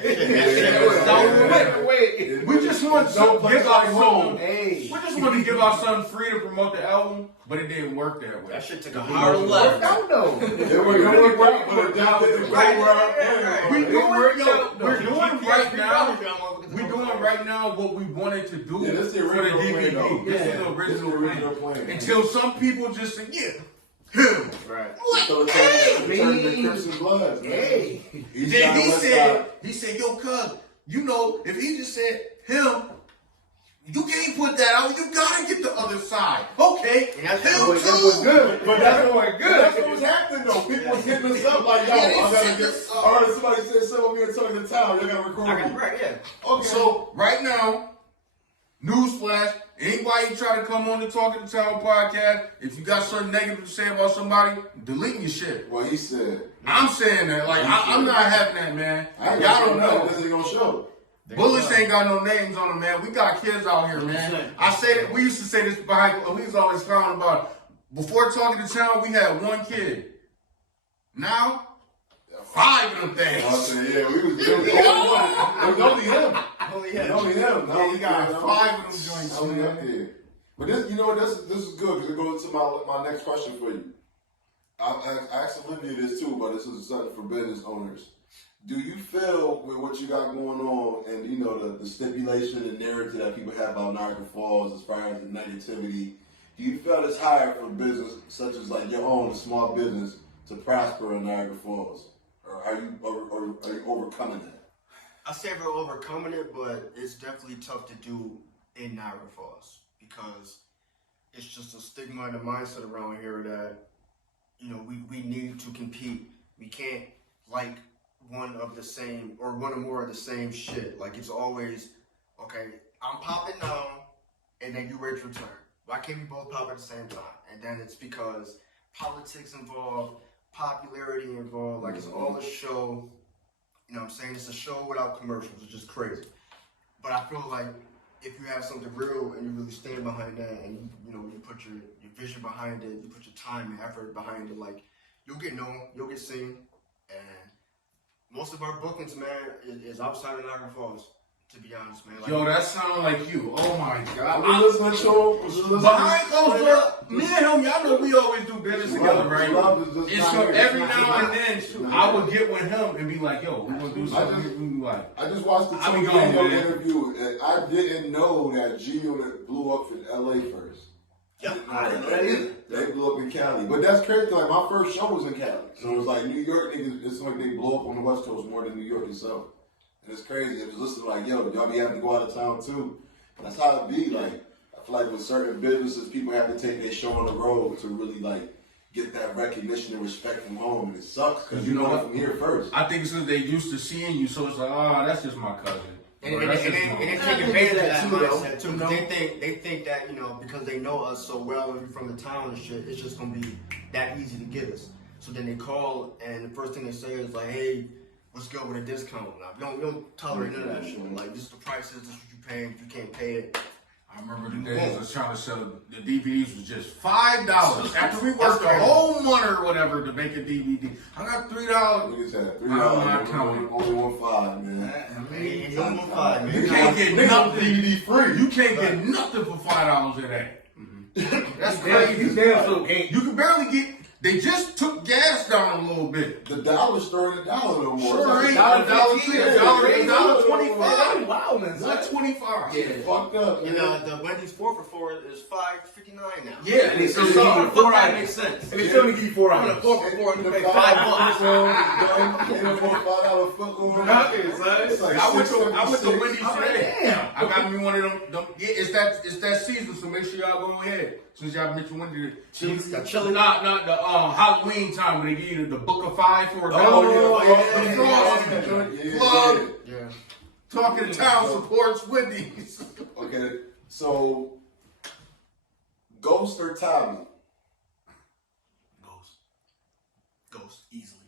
We just want to give our son. Hey. We just want to give our son free to promote the album, but it didn't work that way. That shit took a hard left. Worked out though. It worked right, but that didn't go where We doing out, we're though. doing right now. We're doing right now what we wanted to do Yeah, this the for the original plan, DVD. though. This is Yeah. the This is the original original plan. plan. Until some people just say, yeah, him. Right. So it turned to Crimson Bloods, man. Hey. East Then Side, West Side. he said, yo, cuz, if he just said him, you can't put that out. You gotta get the other side. Okay, And that's him what too. Good, but that's what That's what was happening though. People was hitting us up like, yo, Yeah, they I gotta set get. us up. I heard somebody said something me and talking to town. You gotta record me. Right, yeah. Okay. So right now, newsflash: anybody try to come on the Talking to Town podcast, if you got something negative to say about somebody, delete your shit. Well, he said. I'm saying that, like I'm not having that, man. I ain't Y'all don't know. This ain't gonna show. Bullets ain't got no names on them, man. We got kids out here, man. I say that we used to say this behind. We was always clowning about it. Before Talking to Town, we had one kid. Now, 5 of them things. I said, yeah, we was doing it. It was only him. Only It was only him. Now Yeah, we got 5 of them joints, Only man. up there. But this, this is good because it goes to my next question for you. I asked Olivia this too, but this is something for business owners. Do you feel with what you got going on and, you know, the stipulation and narrative that people have about Niagara Falls as far as the negativity, do you feel it's hard for business such as like your own small business to prosper in Niagara Falls? Or are you overcoming that? I say we're overcoming it, but it's definitely tough to do in Niagara Falls because it's just a stigma and a mindset around here that, you know, we need to compete. We can't like one of the same or one or more of the same shit. Like it's always, okay, I'm popping now and then you wait your turn. Why can't we both pop at the same time? And then it's because politics involved, popularity involved, like it's all a show. You know what I'm saying? It's a show without commercials. It's just crazy. But I feel like if you have something real and you really stand behind that and you know, you put your vision behind it, you put your time and effort behind it, like you'll get known, you'll get seen. And most of our bookings, man, is outside of Niagara Falls, to be honest, man. Like, Yo, that sound like you. Oh my God. I'm listening to him. Behind closed doors, me and him, y'all know we always do business together, right? And so every now and then, I would get with him and be like, yo, we gonna do something. We be like, I just watched the I be Tony going, Gilroy man. interview, and I didn't know that G-Unit blew up in LA first. yeah, I didn't know that either. They blew up in Cali. But that's crazy, like my first show was in Cali. So it was like New York niggas, it's like they blow up on the West Coast more than New York itself. And it's crazy. It was listening like, yo, y'all be having to go out of town too. And that's how it be. Like, I feel like with certain businesses, people have to take their show on the road to really like get that recognition and respect from home. And it sucks because you know it from here first. I think since they used to seeing you, so it's like, oh, that's just my cousin. And Or, they that's just take my- advantage of that too, though. mindset too. 'Cause they think that, you know, because they know us so well and we're from the town and shit, it's just gonna be that easy to get us. So then they call and the first thing they say is like, hey, let's go with a discount. Now, we don't tolerate none of that shit. Like, this is the prices, this is what you paying. If you can't pay it, I remember the days I was trying to sell the DVDs was just $5. After we worked the whole month or whatever to make a DVD, I got $3. Niggas had I'm not $3, counting. only 1.5, man. and you're on 5, man. You can't get Niggas nothing. DVD free. You can't get nothing for $5 today. That's You crazy. damn sure can't. You can barely get. They just took gas down a little bit. The dollar store ain't $1 no more. Sure It's ain't. like $1.25. Wow, man. It's like 25. Yeah, fucked up. And the Wendy's 4 for 4 is $5.59 now. Yeah, And it's so still so- give you 4 That items. makes sense. And they still give you 4 I'm on a items. 4 for 4 and you pay $5. And a $5 foot long. Nothing, son. It's like I went to $6.76. Wendy's today. Damn. I got me one of them. Yeah, it's that season, so make sure y'all go ahead. Since y'all mentioned Wendy's, Got chili. not the Halloween time when they give you the Book of 5 for a dollar. Oh, The yeah, Frost, yeah. Plug, Yeah. Talking to Town supports Wendy's. Okay, so Ghost or Tommy? Ghost, easily.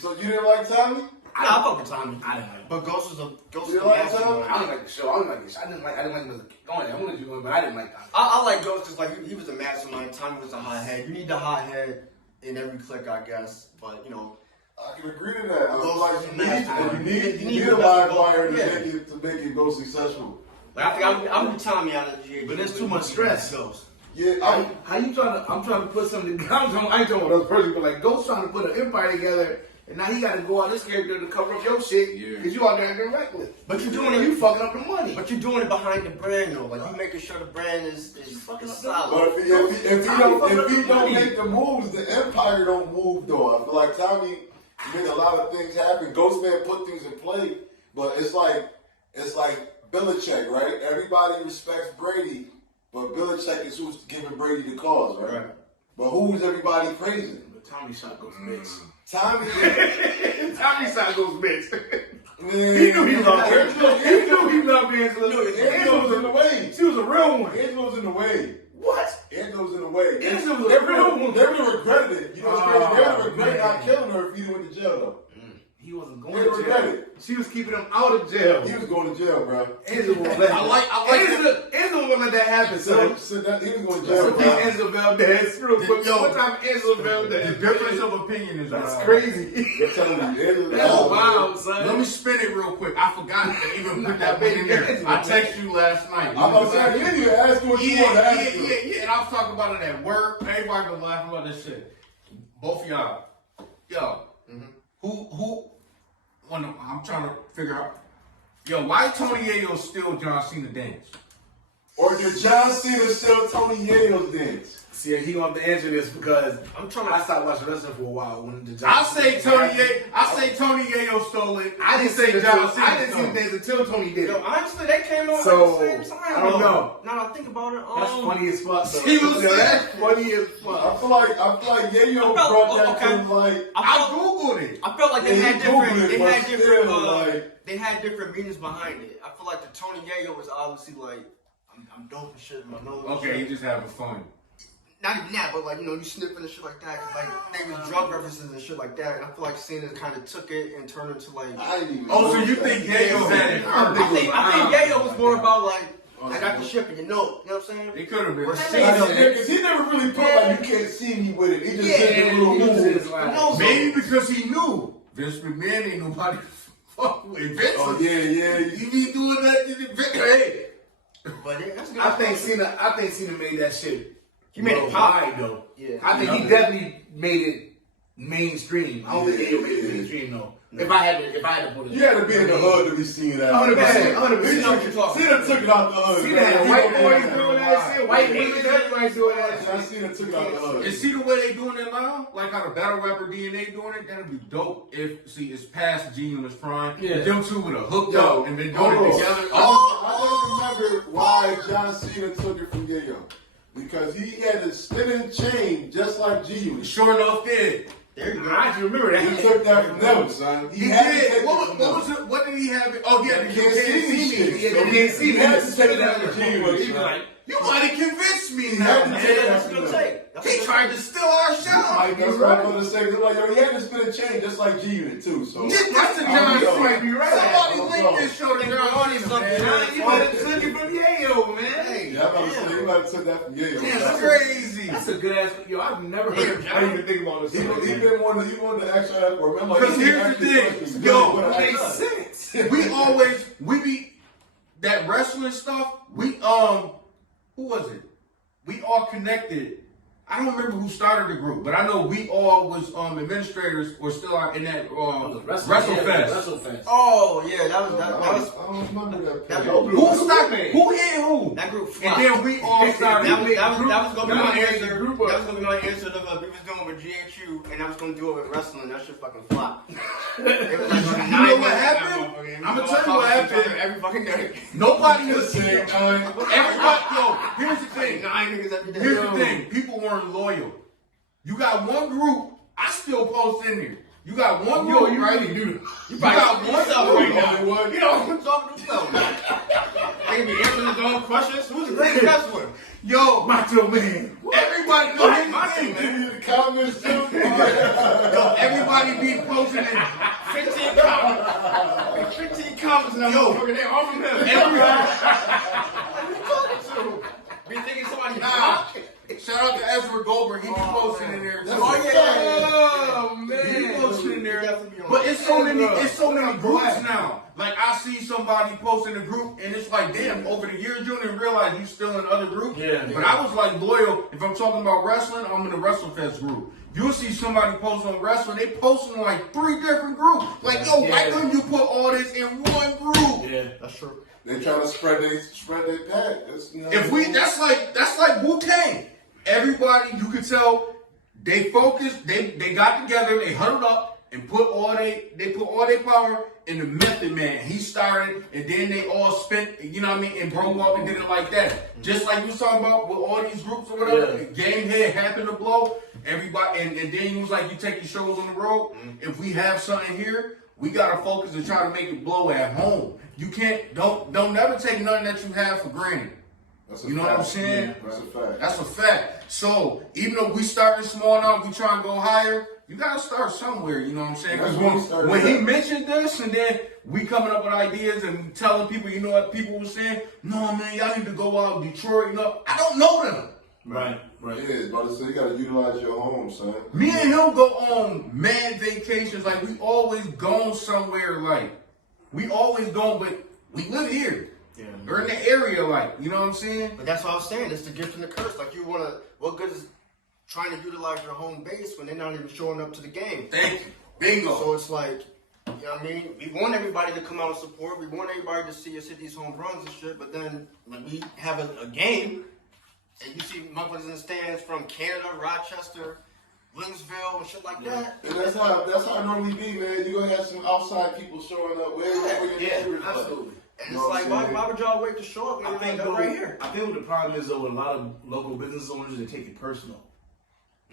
So you didn't like Tommy? I fuck with Tommy. I didn't like it. But Ghost is a You don't like master. Tommy? I didn't like the show. I didn't like the show. I didn't like him as a going. I wanted you going, but I didn't like that. I like Ghost because like he was a mastermind. Tommy was a hot head. You need the hot head in every clique, I guess. But you know, I can agree to that. I feel Ghost like is you mastermind. need the a best live of both. wire Yeah. to make it go successful. Like, I think I'm with Tommy out of the GH. But there's too much stress. Ghost. Yeah, How you trying to? I'm trying to put something. I ain't talking about those person, but like Ghost trying to put an empire together, and now he got to go out this character to cover up your shit because you out there acting reckless. But you're doing And it. you fucking up the money. But you're doing it behind the brand though. Like you making sure the brand is fucking up solid. but if he don't make the moves, the empire don't move though. I feel like Tommy made a lot of things happen. Ghostman put things in play, but it's like Belichick, right? Everybody respects Brady, but Belichick is who's giving Brady the cause, right? Right. But who's everybody praising? But Tommy shot goes mixed. Tommy, Tommy shot goes mixed. man, He knew he was out there. He knew he was out there. Angela was in the way. She was a real one. Angela's in the way. What? Angela's in the way. Angela was They a real one. would have regretted it. You know what's crazy? They would have regretted not killing her if he went to jail, though. He wasn't going They to regret jail. it. She was keeping him out of jail. He was going to jail, bro. Angela won't let I like Angela won't let that happen. So So he was going to so jail, think bro. Angela Valdez. Real quick. Yo. What time Angela The Valdez? difference of opinion is That's wild. crazy. I'm telling you, Angela. That's oh, wild, son. Let me spin it real quick. I forgot to even put that one in there. I texted you last night. I'm about to say, you didn't even ask what you want to ask. Yeah. And I was talking about it at work. Everybody was laughing about this shit. Both of y'all. Yo, I'm trying to figure out. Yo, why Tony Yayo still John Cena dance? Or did John Cena still Tony Yayo's dance? See, he gonna have to answer this because I stopped watching wrestling for a while. I say Tony Yayo stole it. I didn't say John Cena. I didn't see the dance until Tony did it. Yo, honestly, they came on So, at the same time. I don't know. Now that I think about it, That's funny as fuck. Though. He was That's funny as I fuck. feel like Yayo brought that to like. I googled it. I felt like they Yeah, had he different. Googled it, They but had different. still, like- They had different meanings behind it. I feel like the Tony Yayo was obviously like, I'm dope and shit. My nose. and Okay, shit. he just having fun. Not even that, but like, you know, you sniffing and shit like that. Like, they was drug references and shit like that. And I feel like Cena kind of took it and turned into like. I didn't even. Oh, so you think Yayo had it? I think Yayo was more about like, I got the ship and you know what I'm saying? It could have been. Because he never really put like, you can't see me with it. He just did the little move. Maybe because he knew Vince McMahon ain't nobody to fuck with. Vince, Oh yeah. you be doing that to the Vince. Hey, But yeah, that's good. I think Cena made that shit. He made it pop. worldwide, though. Yeah. I think he definitely made it mainstream. I don't think Yayo made it mainstream though. If I had to put it. You had to be in the hood to be seeing that. 100%. 100%. Cena took it out the hood. Cena had white boys doing that shit, white women, everybody doing that shit. Cena took it out the hood. and see the way they doing it now? Like how the battle rapper DNA doing it? That'd be dope if, it's past G in his prime. Yeah. If them two would have hooked Yo, up and been hold doing it on. together. I don't remember why John Cena took it from Yayo. Because he had a spinning chain just like G. Sure enough did. There you go. I just remember He that. took that from them, son. He had to did. take What it from was them. it? What did he have? Oh, yeah, You can't see me shit. Yeah, you can't see He me. had to take that from He G. was like, you might have convinced me He now, had to man. take that That's from a good them. take. That's a He good tried take. to steal our show. That's what I'm gonna say. They're like, yo, he had to spin a chain just like G Unit too. So That's a I John don't know. might be right. Somebody I link don't this show to John Cena, man. you better took it from Yayo, man. Hey, Yeah, I'm about to say you might have took that from Yayo. that's crazy. That's a good ass. Yo, I've never heard. I didn't even think about this. He been one of the extra ass for him. Because here's the thing, yo, It makes sense. we be that wrestling stuff. Who was it? We all connected. I don't remember who started the group, but I know we all was administrators or still are in that WrestleFest. WrestleFest. Oh yeah, that was I don't remember that. that page. group. Who started? Who hit who? that group And flopped. then we all started. That was gonna be my answer. That Group was up. gonna be my answer to what we was doing with GHU, and I was gonna do it with wrestling. That shit fucking flopped. It was like You fucking know 9 what minutes. happened? Motherfucker. I'ma We tell you all what talking to each happened. other every fucking day. Nobody At the was same time. Everybody, yo, here's the thing. 9 niggas every day. Here's the thing. People weren't loyal. You got one group. I still post in there. You got one Yo, group, you right? really do. You got one yourself group. right now. You know, I'm talking to yourself. They be answering his own questions. Who's the greatest wrestler? Yo, Macho Man. everybody go ahead My and team, think. Give you the comments too. Yo, everybody be posting it. 15 comments. 15 comments and I'm over there. All from him. Everybody. Who you talking to? Be thinking somebody Nah. Shout out to Ezra Goldberg. He be posting in there too. Oh He man. be posting in there. Definitely be on But that. it's so many groups now. Like I see somebody posting a group and it's like, damn, over the years you didn't realize you still in other groups. Yeah. But I was like loyal. If I'm talking about wrestling, I'm in the WrestleFest group. You'll see somebody post on wrestling, they post in like 3 different groups. Like, yo, why couldn't you put all this in one group? Yeah. That's true. They trying to spread their pack. That's like Wu-Tang. Everybody, you could tell they focused, they got together, they huddled up and put all their power in the Method Man. He started and then they all spent, you know what I mean, and broke up and did it like that. Just like you was talking about with all these groups or whatever, Yeah. Game Head happened to blow. Everybody and then he was like, you take your shows on the road. If we have something here, we gotta focus and try to make it blow at home. You can't don't never take nothing that you have for granted. You know what I'm saying? That's a fact. That's a fact. So even though we starting small now, we try and go higher. You gotta start somewhere. You know what I'm saying? That's Because where we when started he at. mentioned this, and then we coming up with ideas and telling people, you know what people were saying? No man, y'all need to go out Detroit. You know, I don't know them. Right. Yeah, it's about to say you gotta utilize your home, son. Me and him go on mad vacations. Like we always gone somewhere. Like we always gone, but we live here. Yeah. We're in the area. Like you know what I'm saying? But that's what I was saying. It's the gift and the curse. Like you wanna, what good is trying to utilize your home base when they're not even showing up to the game? Thank you. Bingo. So it's like, you know what I mean? We want everybody to come out and support. We want everybody to see us hit these home runs and shit. But then when we have a game, and you see motherfuckers in the stands from Canada, Rochester, Williamsville, and shit like that. And that's how it normally be, man. You gonna have some outside people showing up where your neighbors are. Absolutely. And it's like, why would y'all wait to show up? I think like, though, right here. I think what the problem is though with a lot of local business owners, they take it personal.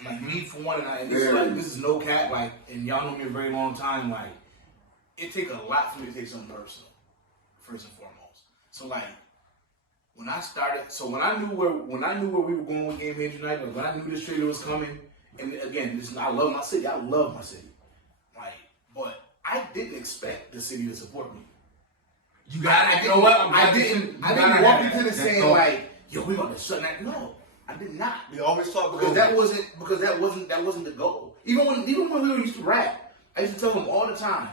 Like me for one, and this is no cap. Like, and y'all know me a very long time. Like, it take a lot for me to take something personal, first and foremost. So like, when I knew where we were going with Game Manager Night, like when I knew this trailer was coming, and again, I love my city. I love my city. Like, but I didn't expect the city to support me. You know what? I didn't walk into the saying like, yo, we gonna shut that. No, I did not. We always talk because that wasn't the goal. Even when we used to rap, I used to tell them all the time.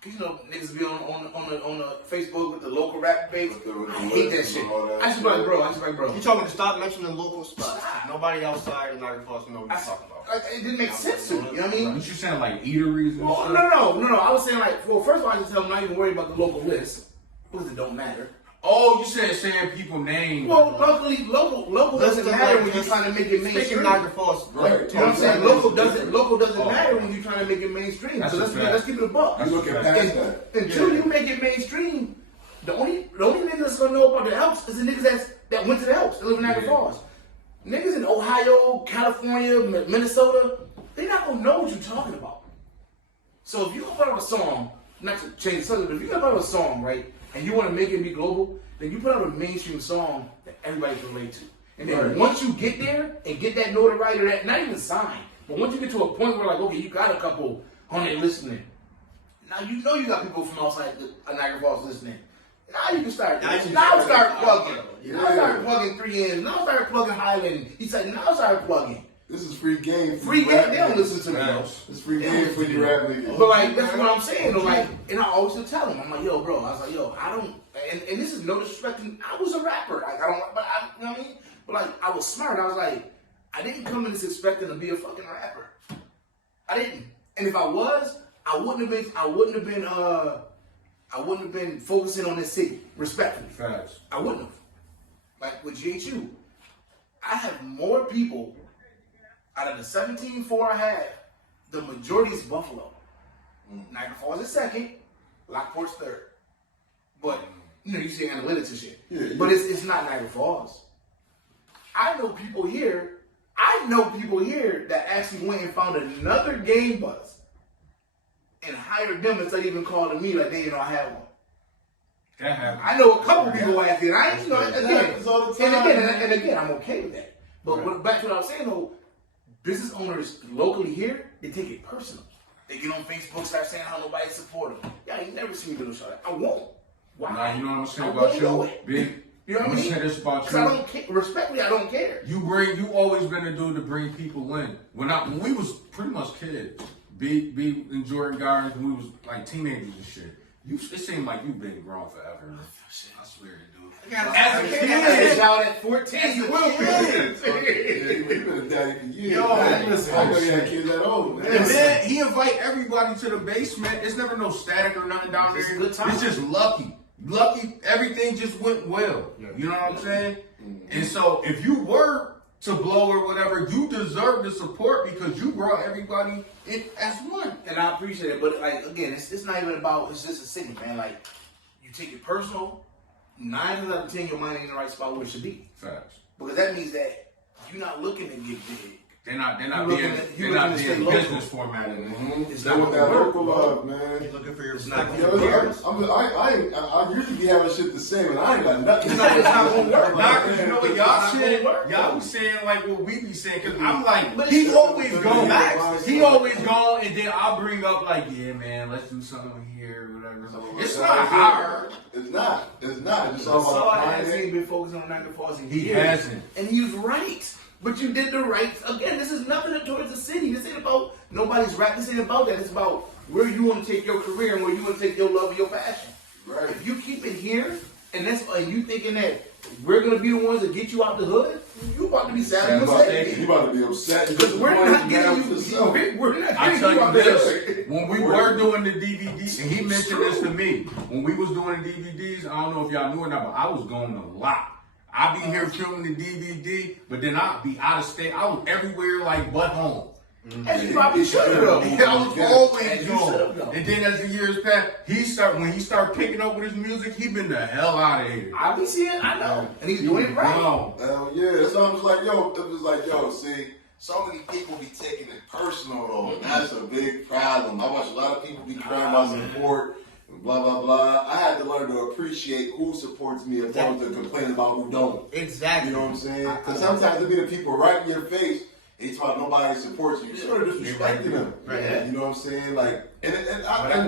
Cause you know niggas be on the Facebook with the local rap page. I hate that shit. I just be like, bro. You told me to stop mentioning local spots. Nobody outside of Niagara Falls know what you're talking about. Like, it didn't make sense to me. You know what I mean? What you saying, like eateries? And Well, no. I was saying like, well, first of all, I just tell them not even worry about the local list because it don't matter. Oh, you said saying people names. Well, local doesn't matter when you're trying to make it mainstream. Niagara Falls, Right. You know what I'm saying? Local doesn't matter when you're trying to make it mainstream. That's So a let's fact. keep it a buck. You looking past that. Until you make it mainstream, the only niggas that's gonna know about the Alps is the niggas that went to the Alps that live in Niagara Falls. Niggas in Ohio, California, Minnesota, they not gonna know what you're talking about. So if you put out a song, not to change the subject, but if you put out a song, right, and you want to make it be global, then you put out a mainstream song that everybody can relate to. And then once you get there and get that notoriety, or that not even signed, but once you get to a point where like, okay, you got a couple hundred listening. Now you know you got people from outside Niagara Falls listening. Now you can start. Now start plugging. Now start plugging 3Ms. Now start plugging Highland. He said, now start plugging. This is free game. Free game. They don't listen to me though. It's free game for you rap niggas. But like that's what I'm saying. Though, like, and I always would tell him, I'm like, yo, bro. I was like, yo, I don't. And this is no disrespect. I was a rapper. Like I don't. But you know what I mean. But like I was smart. I was like, I didn't come in this expecting to be a fucking rapper. I didn't. And if I was, I wouldn't have been focusing on this city. Respectfully. Facts. I wouldn't have. Like with GHU, I have more people out of the 17-4 I had. The majority is Buffalo. Niagara Falls is second. Lockport's third. But you know, you see analytics and shit. Yeah. But it's not Niagara Falls. I know people here that actually went and found another game bus and hired them instead of even calling me like they didn't know I had one. That happens. I know a couple people like that. I ain't, you know, happens all the time, and again, I'm okay with that. But back to what I was saying though, business owners locally here, they take it personal. They get on Facebook, start saying how nobody support them. Y'all ain't never seen me do no shit. I won't. Why? Nah, you know what I'm saying I about won't know you, it. Big. You know what I mean? Say this about Because you. I don't care. Respectfully, I don't care. You always been a dude to bring people in. When we was pretty much kids, be in Jordan Gardens when we was like teenagers and shit. It seemed like you've been grown forever. I swear to dude. As a kid, y'all at 14, you will be. You've been a daddy for years. Yo, listen, I know you had kids that old. And then he invite everybody to the basement. It's never no static or nothing down there. It's a good time. It's just lucky. Everything just went well. You know what I'm saying? And so if you were to blow or whatever, you deserve the support because you brought everybody in as one. And I appreciate it, but like again, it's not even about. It's just a city, man. Like you take it personal. 9 out of 10, your mind ain't in the right spot where it should be. Facts. Because that means that you're not looking to get big. They're not You being looking to stay local. business formatted. It's They not want gonna that work, local bro. love, man. You're looking for your It's not Yo, I usually be having shit to say, but I ain't got nothing. It's not gonna work. Nah, cause you know what y'all saying? work, Y'all bro. be saying like what we be saying. Cause I'm like, But he it's- always gone. Facts. He always gone, and then I'll bring up like, yeah, man, let's do something here, whatever. It's not hard. It's not. It's not. It's So all I about hasn't finding. been focusing on Niagara Falls in He years. hasn't. And he was right. But you did the right. Again, this is nothing towards the city. This ain't about nobody's rap. This ain't about that. It's about where you want to take your career and where you want to take your love and your passion. Right. If you keep it here, and you thinking that we're gonna be the ones that get you out the hood. You about to be sad. You about to be upset Because we're not getting you. We're not I getting tell you out you the this, hood. when we were doing the DVDs, and he mentioned this to me, when we was doing the DVDs, I don't know if y'all knew or not, but I was going a lot. I be here filming the DVD, but then I'd be out of state. I was everywhere like but home. And you probably should have though. I was always And you gone. should've, though. And then as the years passed, when he started picking up with his music, he been the hell out of here. I be seeing, I know. And he's doing it right. Wow. Hell yeah. That's why I was like, yo, see, so many people be taking it personal though. And that's a big problem. I watch a lot of people be crying about support and blah, blah, blah. I had to learn to appreciate who supports me as opposed to complain about who don't. Exactly. You know what I'm saying? Because sometimes it be the people right in your face. They talk nobody supports you. You're sort of disrespecting them. Right. You know what I'm saying? Like, and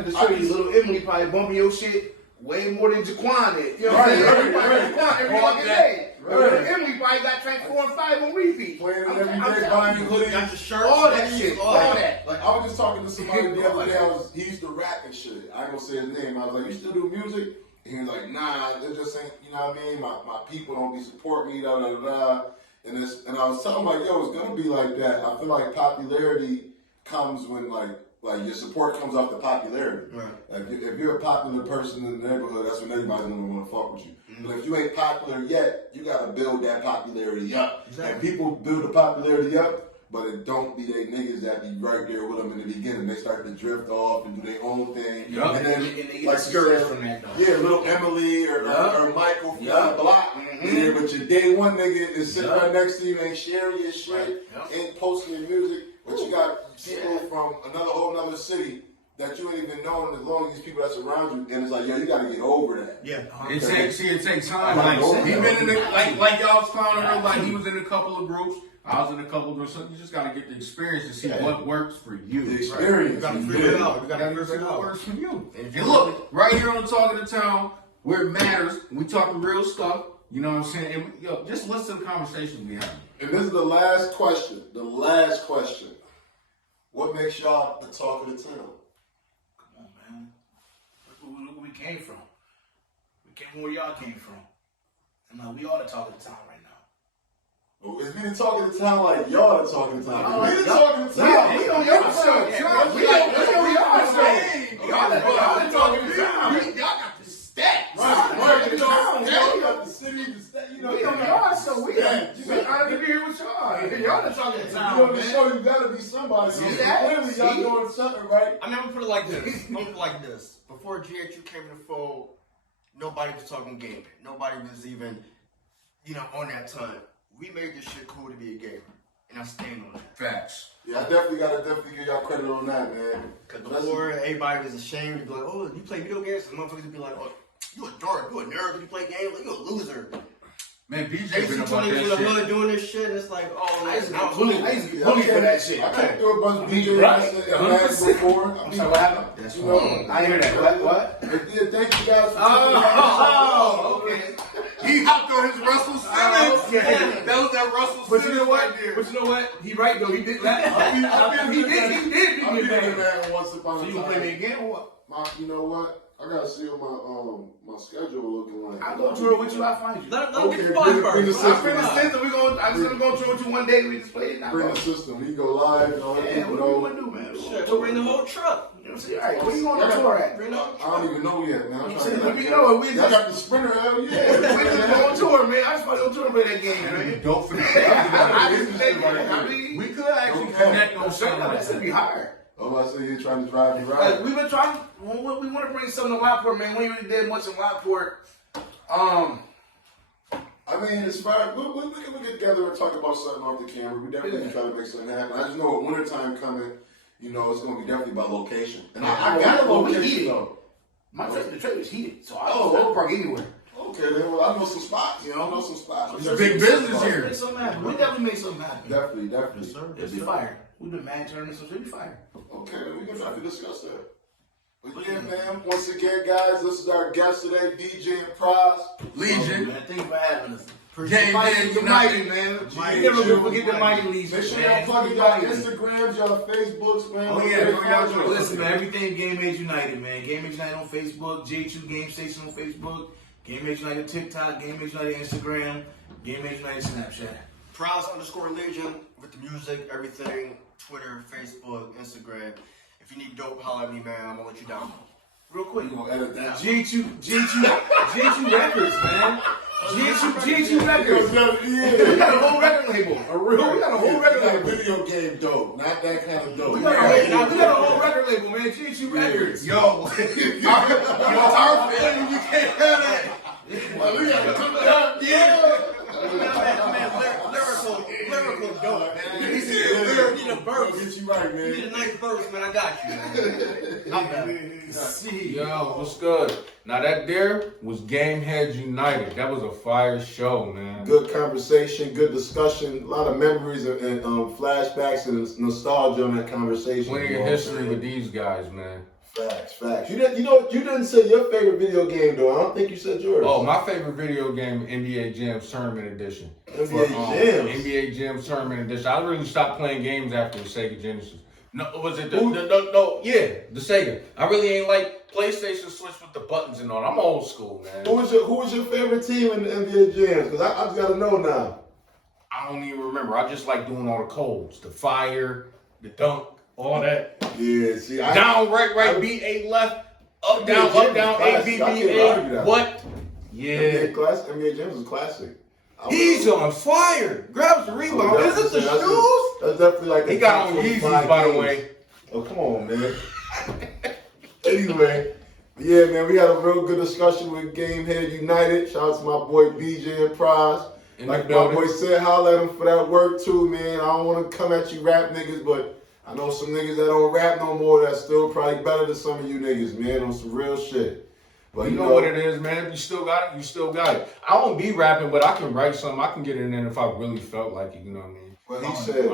little Emily probably bumping your shit way more than Jaquan did. You know what I'm saying? Everybody fucking day. Emily probably got track 4 and 5 on repeat. Playing it every day, buying hoodies. Got the shirt, all that shit. All that. Like, I was just talking to somebody the other day. He used to rap and shit. I ain't gonna say his name. I was like, you still do music? And he was like, nah, it just ain't, you know what I mean? My people don't be supporting me, da da da. And I was telling him, like, yo, it's gonna be like that. I feel like popularity comes when like your support comes off the popularity. Right. Like if you're a popular person in the neighborhood, that's when everybody's gonna want to fuck with you. But if you ain't popular yet, you gotta build that popularity up. Exactly. And people build the popularity up, but it don't be they niggas that be right there with them in the beginning. They start to drift off and do their own thing. Yup. And then And they get like discouraged you said, from that though. yeah, little Emily or Michael from the block. Yeah, but your day one nigga is sitting right next to you, ain't sharing your shit, ain't posting your music, but you got people from whole nother city that you ain't even known as long as these people that's around you, and it's like, yo, you gotta get over that. Yeah. It takes time. Like, Like he been in the, like y'all was clowning her, like he was in a couple of groups. I was in a couple of groups. So you just gotta get the experience to see what works for you. The experience. You gotta figure it out. You gotta Gotta figure it see what out. works for you. And look, right here on the Talk of the Town, where it matters, we talking real stuff. You know what I'm saying? And, yo, just listen to the conversations we have. And this is the last question. The last question. What makes y'all the talk of the town? Come on, man. Look where we came from. We came from where y'all came from. And now we all the talk of the town right now. Well, if we the talk of the town, like y'all the talk of the town. We the y'all- talk of the town. We on your side. We on your side. Y'all the talk of the town. Y'all got the stats. Right, you know, you got the city, the state, you know. We on y'all, so we gotta be here with y'all. Y'all the talk of the You town, know, to man. show you gotta be somebody. So See that? clearly y'all See? doing something right. I mean, I'm gonna put it like this. Before GHU came to the fold, nobody was talking gaming. Nobody was even, on that time. We made this shit cool to be a gamer, and I stand on that. Facts. Yeah, I definitely gotta give y'all credit on that, man. Cause before everybody was ashamed to be like, oh, you play video games, and motherfuckers would be like, oh, you a dork, you a nerd, you play games, like, you a loser. Man, BJ They been see about 20 that in the shit. hood doing this shit, and it's like, oh, I used to now get bullied. I used to get bullied for that shit. I came through a bunch of DJs Right. that had before. I'm sorry, what happened? That's You know, I hear that. What? Yeah, thank you guys for Oh, okay. He hopped on his Russell Simmons. okay. That was that Russell But Simmons you know what? right there. But you know what? He right though. He did that. He did. I'm He being did. a man once upon a So time. you gonna play me again or what? You know what? I gotta see what my schedule looking like. I'll go tour with you. I'll find you. let him Okay, get the ball bring the first. I'll bring the system. I'm just gonna go tour with you one day. We just play it now. Bring the system. We go live and all that. Yeah, You what do you know. want to do, man? Shit, we'll bring the whole truck. You know what I'm saying? All right, where you going to tour at? Bring the whole I truck. don't even know yet, man. I'm See, trying we to know it. We Y'all just got the sprinter, hell we yeah. just go on tour, man. I just want to go tour and play that game, man. Dope for the I mean, We could actually connect on something like that's gonna be that. hard. Oh, I see you trying to drive me Like, right. we've been trying. We want to bring something to Lockport, man. We ain't really did much in Lockport. I mean, as far we can get together and talk about something off the camera. We definitely try to make something happen. I just know with wintertime coming, it's going to be definitely about location. And I got a we location, heated. though. My trailer, the trailer's heated, so I Oh, don't park anywhere. Okay, then, well, I know some spots. I know some spots. It's a big business here. Make something happen. We definitely make something happen. Definitely. It'll be fire. We've been mad tournaments, so it'll be fire. Okay, we can try to discuss that. But yeah, man, once again, guys, this is our guest today, DJ and Pras. Legion. Man, thank you for having us. Gang, Mighty, the mighty, man. Mighty, You never Jew. forget the mighty Legion. Make sure man. y'all plug in y'all Instagrams, y'all Facebooks, man. Oh, yeah, go y'all join. Listen, man, everything Game Age United, man. Game Age United on Facebook, J2 Game Station on Facebook, Game Age United TikTok, Game Age United Instagram, Game Age United Snapchat. Pras_Legion with the music, everything, Twitter, Facebook, Instagram. If you need dope, holler at me, man. I'm gonna let you down. Real quick. You gonna edit that? GHU Records, man. GHU Records. We got a whole record label. We got a whole record label. Video game dope, not that kind of dope. We got a whole record label, man. GHU Records. Yo, our family, we can't have that. Well, we gotta come down. Lyrical dope, man. You need a verse. Get you right, You need a man. nice verse, man. I got you, man. Yo, what's good? Now that there was Gameheads United. That was a fire show, man. Good conversation, good discussion, a lot of memories and flashbacks and nostalgia on that conversation. Plenty of history with these guys, man. Facts. You didn't say your favorite video game though. I don't think you said yours. Oh, my favorite video game, NBA Jam Tournament Edition. NBA Jam Tournament Edition. I really stopped playing games after the Sega Genesis. No, was it the Sega? I really ain't like PlayStation Switch with the buttons and all. I'm old school, man. Who was your favorite team in the NBA Jams? Because I just gotta know now. I don't even remember. I just like doing all the codes, the fire, the dunk, all that. Yeah, see, Down, right, B, A, left, up, down, A, B, B, A. What? Yeah. NBA Jams is classic. He's on fire. Grabs the rebound. Is it the shoes? That's definitely like He got on Yeezys, by the way. Oh, come on, man. Anyway, yeah, man, we had a real good discussion with Gamehead United. Shout out to my boy BJ and Pras. Like my boy said, holla at him for that work too, man. I don't want to come at you rap niggas, but I know some niggas that don't rap no more that's still probably better than some of you niggas, man, on some real shit. But you know what it is, man. If you still got it, you still got it. I won't be rapping, but I can write something. I can get it in if I really felt like it, you know what I mean? Well, he said,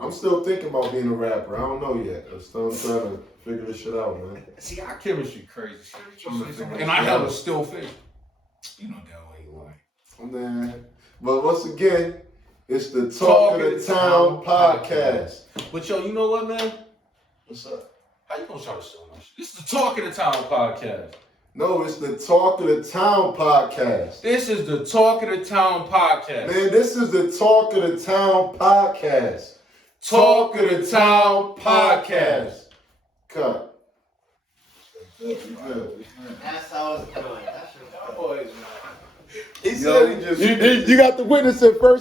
I'm still thinking about being a rapper. I don't know yet. I'm still trying to figure this shit out, man. See, our chemistry crazy. And I held a still face. You know that way you lying. Man. But once again, it's the Talk of the Town podcast. But yo, you know what, man? What's up? How you gonna try to steal my shit? This is the Talk of the Town podcast. No, it's the Talk of the Town podcast. This is the Talk of the Town podcast. Man, this is the Talk of the Town podcast. Talk of the Town podcast. Cut. That's how it's doing. That's your boys, man. He said he just. You got the witness at first.